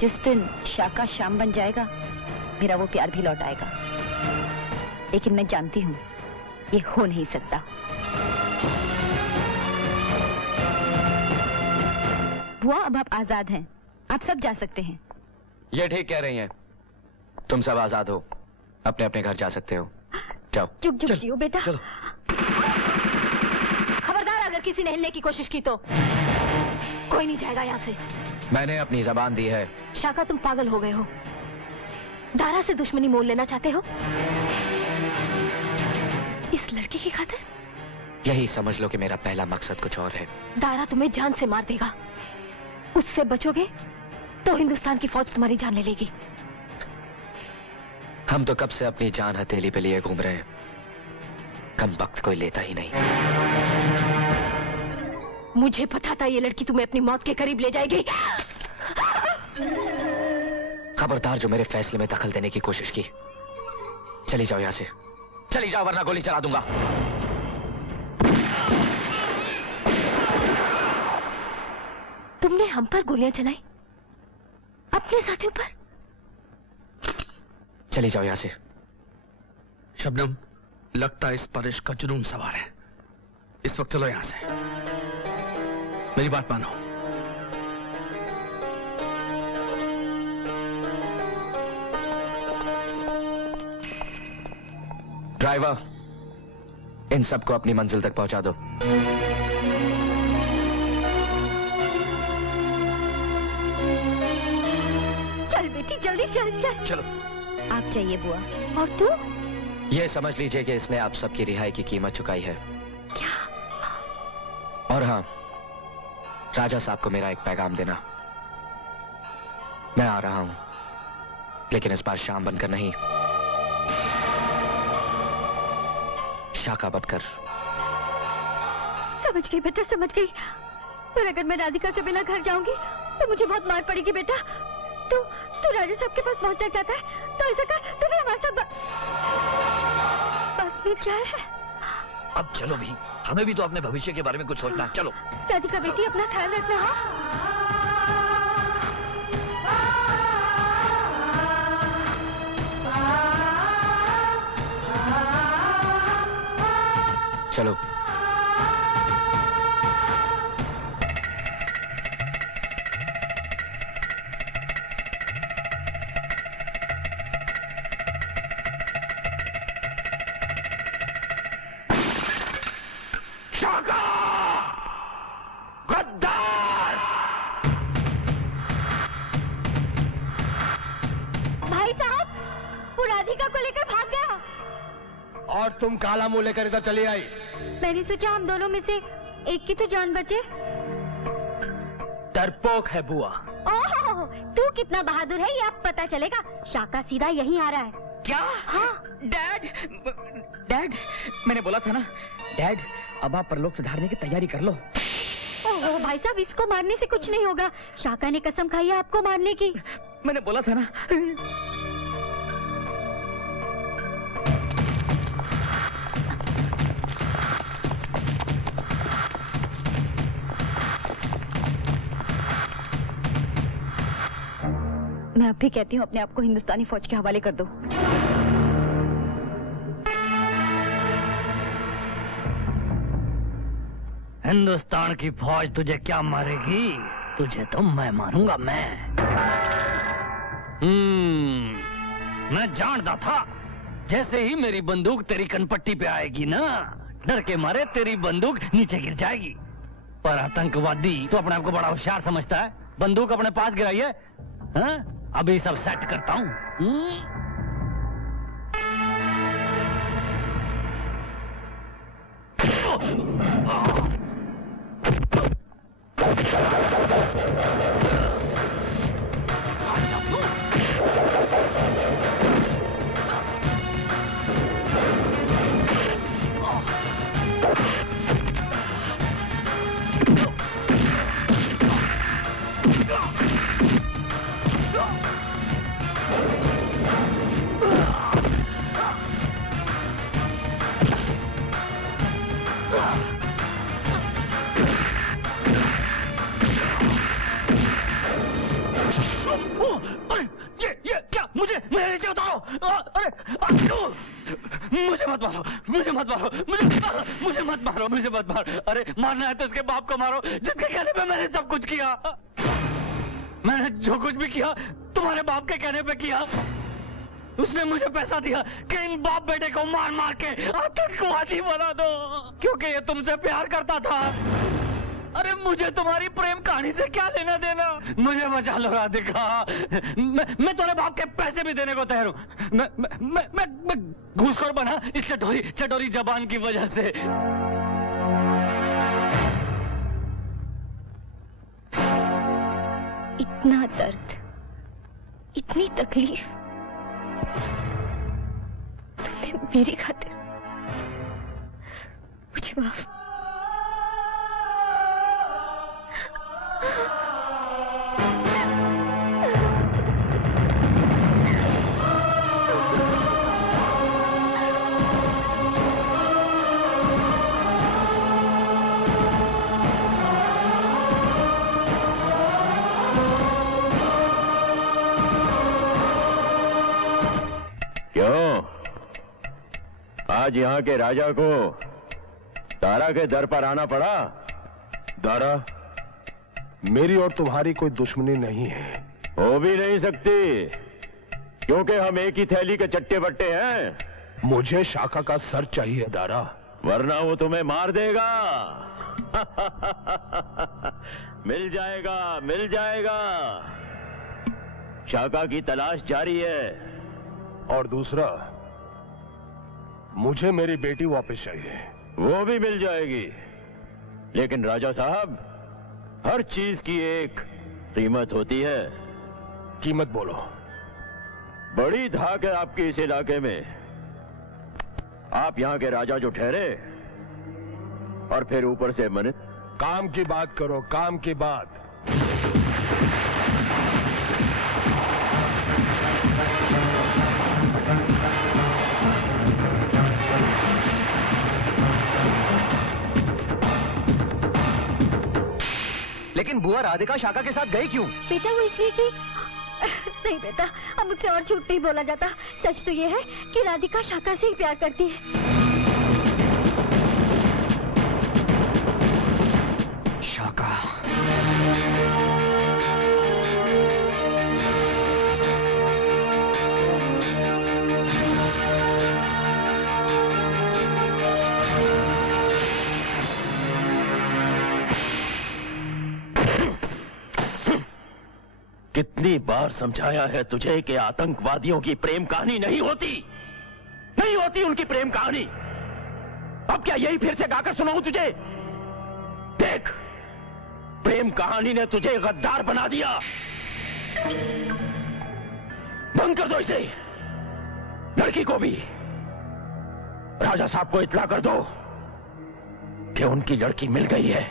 जिस दिन शाका शाम बन जाएगा, मेरा वो प्यार भी लौट आएगा। लेकिन मैं जानती हूँ ये हो नहीं सकता। बुआ, अब आप आजाद हैं, आप सब जा सकते हैं। ये ठीक कह रही हैं। तुम सब आजाद हो, अपने अपने घर जा सकते हो। जाओ। चुप चुप जियो बेटा। खबरदार, अगर किसी ने हिलने की कोशिश की तो कोई नहीं जाएगा यहाँ से। मैंने अपनी जबान दी है। शाका, तुम पागल हो गए हो। दारा से दुश्मनी मोल लेना चाहते हो इस लड़की की खातिर? यही समझ लो कि मेरा पहला मकसद कुछ और है। दारा तुम्हें जान से मार देगा। उससे बचोगे तो हिंदुस्तान की फौज तुम्हारी जान ले लेगी। हम तो कब से अपनी जान हथेली पे लिए घूम रहे हैं, कम वक्त कोई लेता ही नहीं। मुझे पता था ये लड़की तुम्हें अपनी मौत के करीब ले जाएगी। खबरदार जो मेरे फैसले में दखल देने की कोशिश की। चली जाओ यहां से, चली जाओ वरना गोली चला दूंगा। तुमने हम पर गोलियां चलाई, अपने साथियों पर? चली जाओ यहां से। शबनम, लगता है इस पर इश्क का जुनून सवार है। इस वक्त चलो यहां से, मेरी बात मानो। ड्राइवर, इन सबको अपनी मंजिल तक पहुंचा दो। चल बेटी, जल्दी चल चल। चलो। आप चाहिए बुआ। और तू? ये समझ लीजिए कि इसने आप सबकी रिहाई की कीमत चुकाई है। क्या? और हाँ, राजा साहब को मेरा एक पैगाम देना। मैं आ रहा हूं, लेकिन इस बार शाम बनकर नहीं, शाका बनकर। समझ गई बेटा, समझ गई। पर अगर मैं राधिका के बिना घर जाऊंगी तो मुझे बहुत मार पड़ेगी बेटा। तू राजा साहब के पास पहुंचना चाहता है तो ऐसा कर, तू भी हमारे साथ बस में जा है। अब चलो भी, हमें भी तो अपने भविष्य के बारे में कुछ सोचना है। चलो। राधिका बेटी, अपना ख्याल रखना। चलो। भाई साहब, वो राधिका को लेकर भाग गया। और तुम काला मुंह लेकर इधर चली आई। मैंने सोचा हम दोनों में से एक की तो जान बचे। डरपोक है बुआ। ओह, तू कितना बहादुर है ये अब पता चलेगा। शाका सीधा यहीं आ रहा है। क्या? हाँ। डैड, मैंने बोला था ना डैड, अब आप परलोक सुधारने की तैयारी कर लो। ओह भाई साहब, इसको मारने से कुछ नहीं होगा। शाका ने कसम खाई है आपको मारने की। मैंने बोला था ना। मैं अब भी कहती हूँ अपने आप को हिंदुस्तानी फौज के हवाले कर दो। हिंदुस्तान की फौज तुझे क्या मारेगी? तुझे तो मैं मारूंगा, मैं जानता था जैसे ही मेरी बंदूक तेरी कनपट्टी पे आएगी ना, डर के मारे तेरी बंदूक नीचे गिर जाएगी। पर आतंकवादी तो अपने आप को बड़ा होशियार समझता है। बंदूक अपने पास गिराई है। हाँ? अभी सब सेट करता हूँ। मुझे नीचे उतारो। अरे मुझे मत मारो, मुझे मत मारो, मुझे मत मारो, मुझे मत मारो। अरे मारना है तो इसके बाप को मारो जिसके कहने पे मैंने सब कुछ किया। मैंने जो कुछ भी किया तुम्हारे बाप के कहने पे किया। उसने मुझे पैसा दिया कि इन बाप बेटे को मार मार के आतंकवादी बना दो, क्योंकि ये तुमसे प्यार करता था। अरे मुझे तुम्हारी प्रेम कहानी से क्या लेना देना? मुझे बचा लो राधिका। मैं तुम्हारे बाप के पैसे भी देने को तैयार हूँ। मैं घूसखोर बना इस चटोरी जबान की वजह से। इतना दर्द, इतनी तकलीफ तुमने मेरी खातिर मुझे माफ। आज यहाँ के राजा को दारा के दर पर आना पड़ा। दारा, मेरी और तुम्हारी कोई दुश्मनी नहीं है। हो भी नहीं सकती, क्योंकि हम एक ही थैली के चट्टे बट्टे हैं। मुझे शाका का सर चाहिए दारा, वरना वो तुम्हें मार देगा। मिल जाएगा, मिल जाएगा। शाका की तलाश जारी है। और दूसरा, मुझे मेरी बेटी वापस चाहिए। वो भी मिल जाएगी, लेकिन राजा साहब, हर चीज की एक कीमत होती है। कीमत बोलो। बड़ी धाक है आपके इस इलाके में। आप यहाँ के राजा जो ठहरे, और फिर ऊपर से मन। काम की बात करो, काम की बात। लेकिन बुआ राधिका शाका के साथ गई क्यों? बेटा वो इसलिए कि नहीं बेटा, अब मुझसे और झूठ नहीं बोला जाता। सच तो ये है कि राधिका शाका से ही प्यार करती है। शाका। कितनी बार समझाया है तुझे कि आतंकवादियों की प्रेम कहानी नहीं होती, नहीं होती उनकी प्रेम कहानी। अब क्या यही फिर से गाकर सुनाऊं तुझे? देख, प्रेम कहानी ने तुझे गद्दार बना दिया। बंद कर दो इसे। लड़की को भी राजा साहब को इत्तला कर दो कि उनकी लड़की मिल गई है।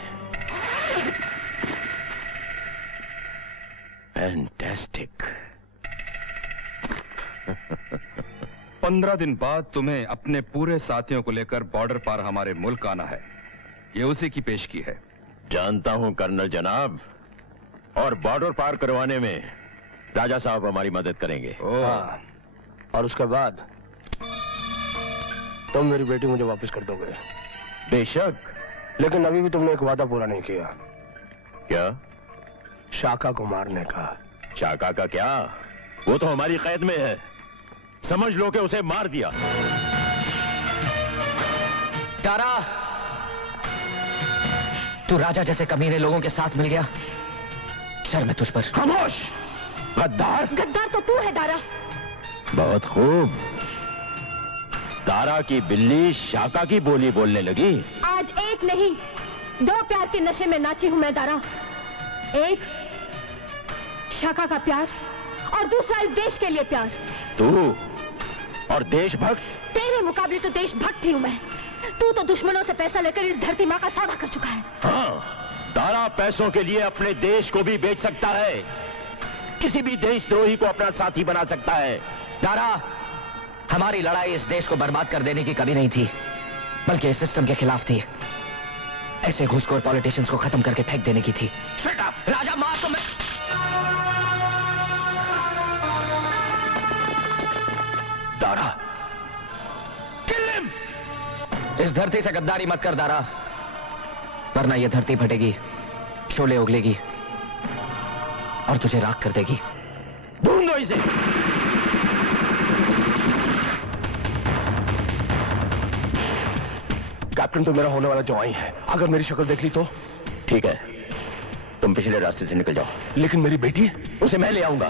फैंटास्टिक। 15 दिन बाद तुम्हें अपने पूरे साथियों को लेकर बॉर्डर पार हमारे मुल्क आना है। ये उसी की पेशगी है। जानता हूं कर्नल जनाब, और बॉर्डर पार करवाने में राजा साहब हमारी मदद करेंगे। हाँ। और उसके बाद तुम मेरी बेटी मुझे वापस कर दोगे। बेशक, लेकिन अभी भी तुमने एक वादा पूरा नहीं किया। क्या? शाका को मारने का। शाका का क्या? वो तो हमारी कैद में है। समझ लो कि उसे मार दिया। तारा, तू राजा जैसे कमीने लोगों के साथ मिल गया। शर्म है तुझ पर। खामोश गद्दार। गद्दार तो तू है दारा। बहुत खूब। तारा की बिल्ली शाका की बोली बोलने लगी। आज एक नहीं, 2 प्यार के नशे में नाची हूं मैं दारा। एक शाका का प्यार, और दूसरा इस देश के लिए प्यार। तू और देशभक्त? तेरे मुकाबले तो देशभक्त ही हूं मैं। तू तो दुश्मनों से पैसा लेकर इस धरती माँ का सौदा कर चुका है। हाँ, तारा पैसों के लिए अपने देश को भी बेच सकता है। किसी भी देशद्रोही को अपना साथी बना सकता है। तारा, हमारी लड़ाई इस देश को बर्बाद कर देने की कभी नहीं थी, बल्कि इस सिस्टम के खिलाफ थी। ऐसे घूसखोर पॉलिटिशियंस को खत्म करके फेंक देने की थी। Shut up! राजा माफ तो मैं। Dara, kill him! इस धरती से गद्दारी मत कर दारा, वरना यह धरती फटेगी, शोले उगलेगी और तुझे राख कर देगी। ढूंढो इसे। कैप्टन तो मेरा होने वाला जवाई है। अगर मेरी शक्ल देख ली तो ठीक है, तुम पिछले रास्ते से निकल जाओ। लेकिन मेरी बेटी, उसे मैं ले आऊंगा।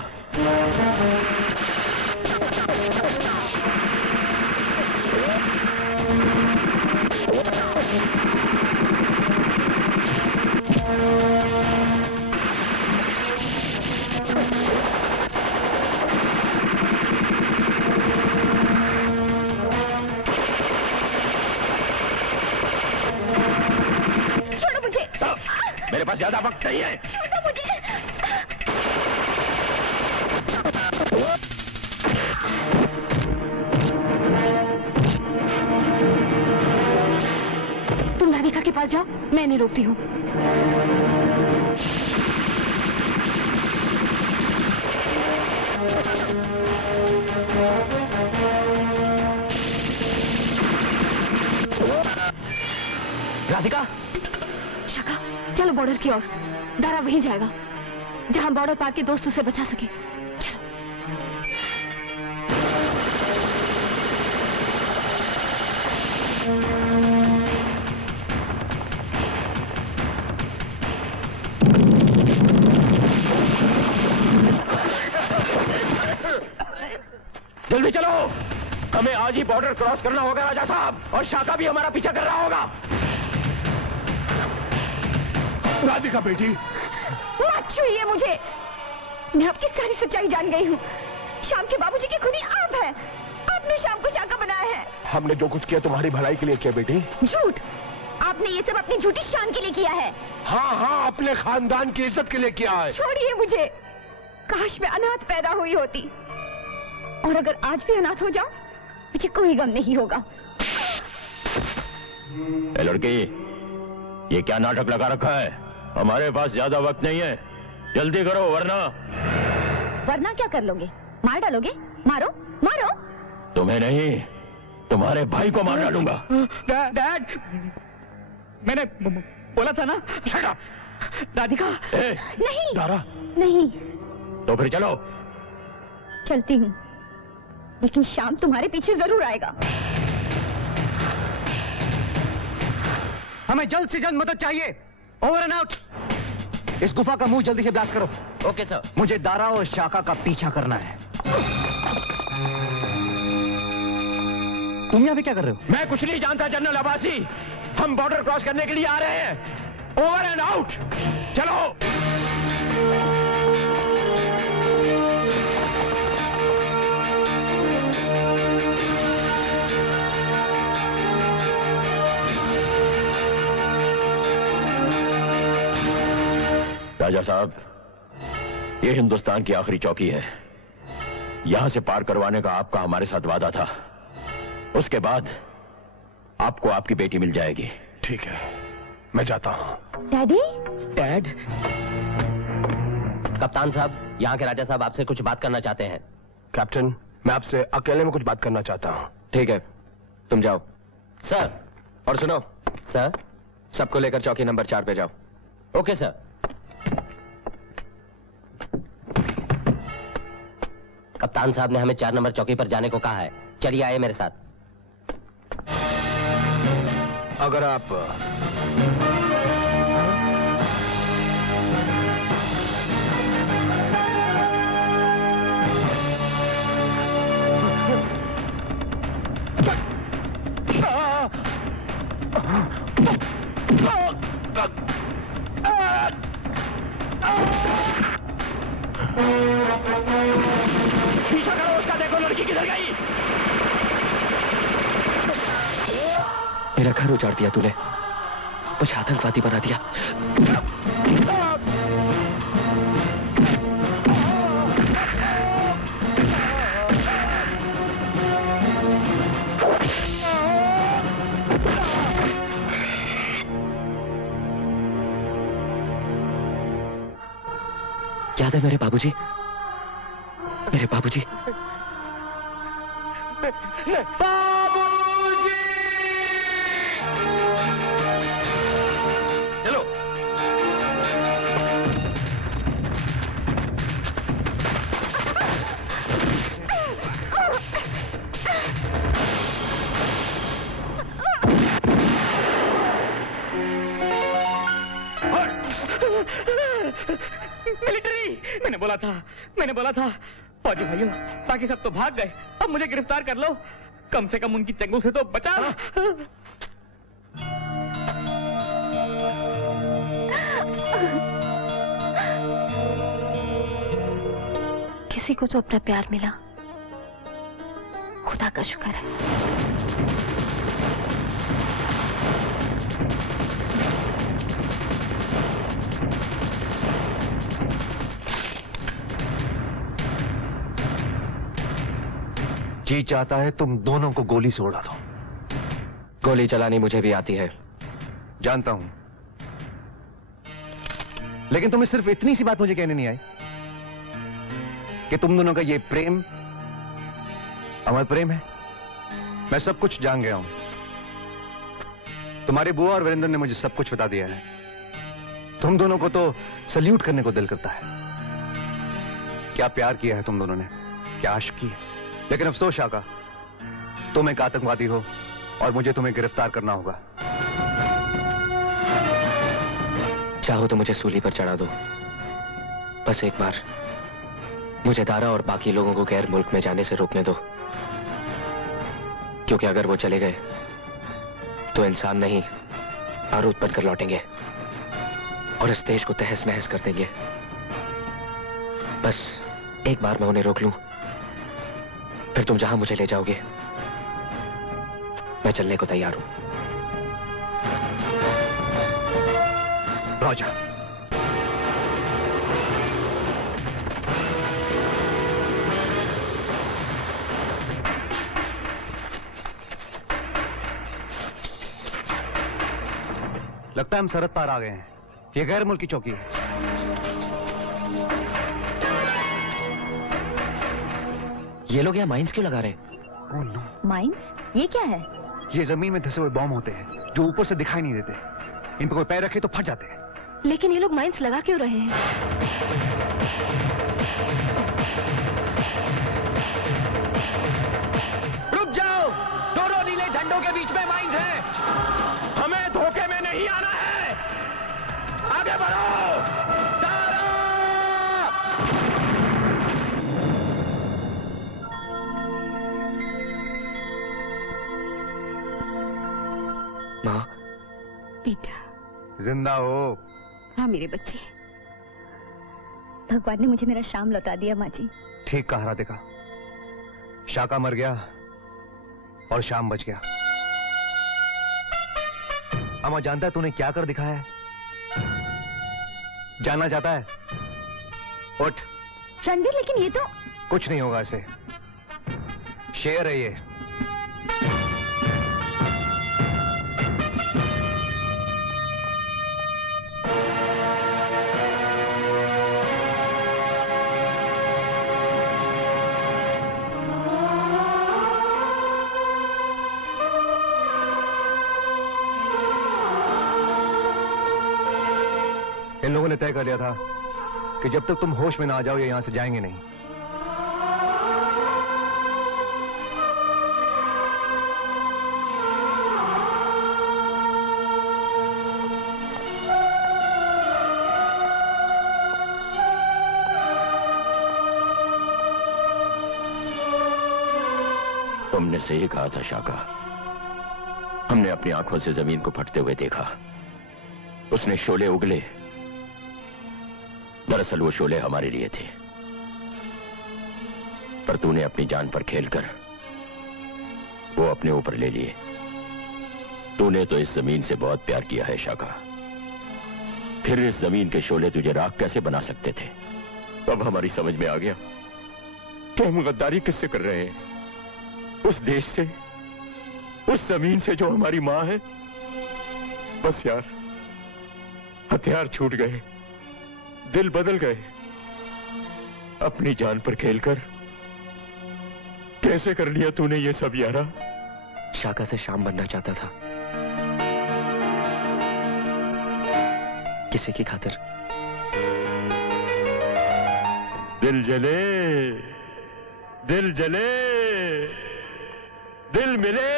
छोड़ो मुझे। मेरे पास ज्यादा वक्त नहीं है। छोड़ो मुझे। तुम राधिका के पास जाओ, मैं नहीं रोकती हूँ। राधिका, शाका, चलो बॉर्डर की ओर। दारा वहीं जाएगा जहां बॉर्डर पार के दोस्त उसे बचा सके। जल्दी चलो, हमें आज ही बॉर्डर क्रॉस करना होगा राजा साहब, और शाका भी हमारा पीछा कर रहा होगा। राधिका बेटी, मत छुइए मुझे। मैं आपकी सारी सच्चाई जान गई हूँ। शाम के बाबूजी की खूनी आप है। आपने शाम को शाका बनाया है। हमने जो कुछ किया तुम्हारी भलाई के लिए किया बेटी। झूठ। आपने ये सब अपनी झूठी शान के लिए किया है। हाँ हाँ, अपने खानदान की इज्जत के लिए किया है। छोड़िए मुझे। काश मैं अनाथ पैदा हुई होती, और अगर आज भी अनाथ हो जाऊं, मुझे कोई गम नहीं होगा। ए लड़की, ये क्या नाटक लगा रखा है? हमारे पास ज्यादा वक्त नहीं है, जल्दी करो वरना क्या कर लोगे? मार डालोगे? मारो मारो। तुम्हें नहीं, तुम्हारे भाई को मार डालूंगा। डैड, मैंने बोला था ना। Shut up. राधिका। नहीं दारा, नहीं, तो फिर चलो। चलती हूँ, लेकिन शाम तुम्हारे पीछे जरूर आएगा। हमें जल्द से जल्द मदद चाहिए। Over and out. इस गुफा का मुंह जल्दी से ब्लास्ट करो। Okay sir. मुझे दारा और शाका का पीछा करना है। तुम यहाँ पे क्या कर रहे हो? मैं कुछ नहीं जानता जनरल अब्बासी, हम बॉर्डर क्रॉस करने के लिए आ रहे हैं। Over and out. चलो। राजा साहब, ये हिंदुस्तान की आखिरी चौकी है। यहां से पार करवाने का आपका हमारे साथ वादा था। उसके बाद आपको आपकी बेटी मिल जाएगी। ठीक है, मैं जाता हूं। डैडी। डैड। कप्तान साहब, यहाँ के राजा साहब आपसे कुछ बात करना चाहते हैं। कैप्टन, मैं आपसे अकेले में कुछ बात करना चाहता हूं। ठीक है, तुम जाओ। सर। और सुनो सर, सबको लेकर चौकी नंबर 4 पे जाओ। Okay sir. कप्तान साहब ने हमें 4 नंबर चौकी पर जाने को कहा है। चलिए आइए मेरे साथ। अगर आप पीछा करो उसका, देखो लड़की किधर गई। मेरा घर उजाड़ दिया तूने, मुझे आतंकवादी बना दिया। याद है मेरे बाबूजी? मेरे बाबूजी। बाबूजी! चलो। मिलिट्री! मैंने बोला था फौजी भाइयों, बाकी सब तो भाग गए, अब मुझे गिरफ्तार कर लो, कम से कम उनकी चंगुल से तो बचा। किसी को तो अपना प्यार मिला, खुदा का शुक्र है। जी चाहता है तुम दोनों को गोली से उड़ा दो। गोली चलानी मुझे भी आती है। जानता हूं, लेकिन तुम्हें सिर्फ इतनी सी बात मुझे कहने नहीं आई कि तुम दोनों का ये प्रेम अमर प्रेम है। मैं सब कुछ जान गया हूं। तुम्हारी बुआ और वीरेंद्र ने मुझे सब कुछ बता दिया है। तुम दोनों को तो सल्यूट करने को दिल करता है। क्या प्यार किया है तुम दोनों ने, क्या आशिक की है। लेकिन अफसोस शाका, तुम एक आतंकवादी हो और मुझे तुम्हें गिरफ्तार करना होगा। चाहो तो मुझे सूली पर चढ़ा दो, बस एक बार मुझे दारा और बाकी लोगों को गैर मुल्क में जाने से रोकने दो, क्योंकि अगर वो चले गए तो इंसान नहीं बारूद बनकर लौटेंगे और इस देश को तहस नहस कर देंगे। बस एक बार मैं उन्हें रोक लूं, फिर तुम जहां मुझे ले जाओगे मैं चलने को तैयार हूं। राजा, लगता है हम सरहद पार आ गए हैं। ये गैर मुल्की चौकी है। ये लोग यहाँ माइंस क्यों लगा रहे हैं? Oh, no. माइंस? ये क्या है? ये जमीन में धसे हुए बॉम्ब होते हैं जो ऊपर से दिखाई नहीं देते। इन पर कोई पैर रखे तो फट जाते हैं। लेकिन ये लोग माइंस लगा क्यों रहे हैं? रुक जाओ, दोनों नीले झंडों के बीच में माइंस है। हमें धोखे में नहीं आना है। आगे बढ़ो। माँ, बेटा जिंदा हो? हाँ मेरे बच्चे। भगवान ने मुझे मेरा शाम लौटा दिया माँ जी। ठीक कहा राधिका, शाका मर गया और शाम बच गया। अम्मा जानता है तूने क्या कर दिखाया है? जानना चाहता है? उठ। रणवीर, लेकिन ये तो कुछ नहीं होगा इसे। शेर है ये। इन लोगों ने तय कर लिया था कि जब तक तुम होश में ना आ जाओ ये यहां से जाएंगे नहीं। तुमने सही कहा था शाका। हमने अपनी आंखों से जमीन को फटते हुए देखा। उसने शोले उगले, दरअसल वो शोले हमारे लिए थे, पर तूने अपनी जान पर खेलकर वो अपने ऊपर ले लिए। तूने तो इस जमीन से बहुत प्यार किया है शाका, फिर इस जमीन के शोले तुझे राख कैसे बना सकते थे? तब हमारी समझ में आ गया कि हम गद्दारी किससे कर रहे हैं। उस देश से, उस जमीन से जो हमारी मां है। बस यार, हथियार छूट गए, दिल बदल गए। अपनी जान पर खेलकर कैसे कर लिया तूने ये सब यारा? शाका से शाम बनना चाहता था, किसी की खातिर। दिल जले, दिल जले, दिल मिले,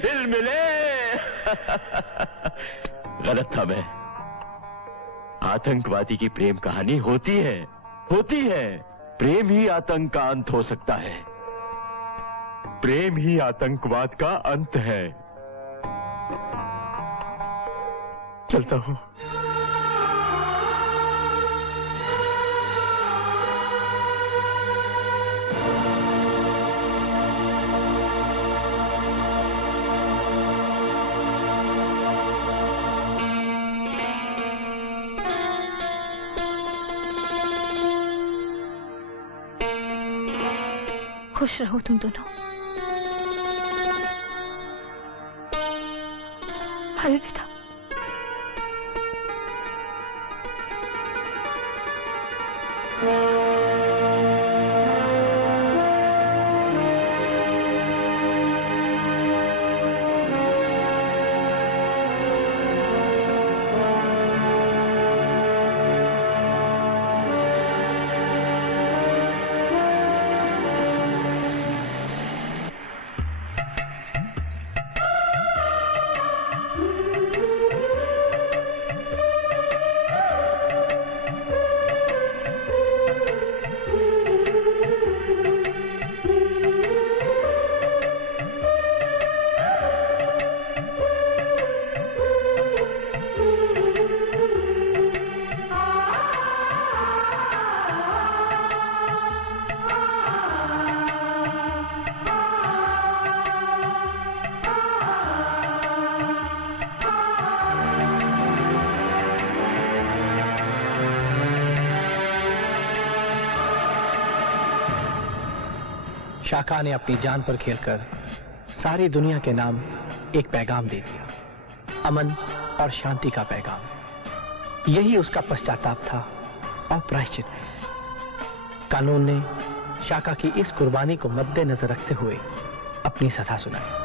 दिल मिले। गलत था मैं, आतंकवादी की प्रेम कहानी होती है। प्रेम ही आतंक का अंत हो सकता है। प्रेम ही आतंकवाद का अंत है। चलता हूं। खुश रहो तुम दोनों। अलविदा। शाका ने अपनी जान पर खेलकर सारी दुनिया के नाम एक पैगाम दे दिया, अमन और शांति का पैगाम। यही उसका पश्चाताप था और प्रायश्चित भी। कानून ने शाका की इस कुर्बानी को मद्देनजर रखते हुए अपनी सजा सुनाई।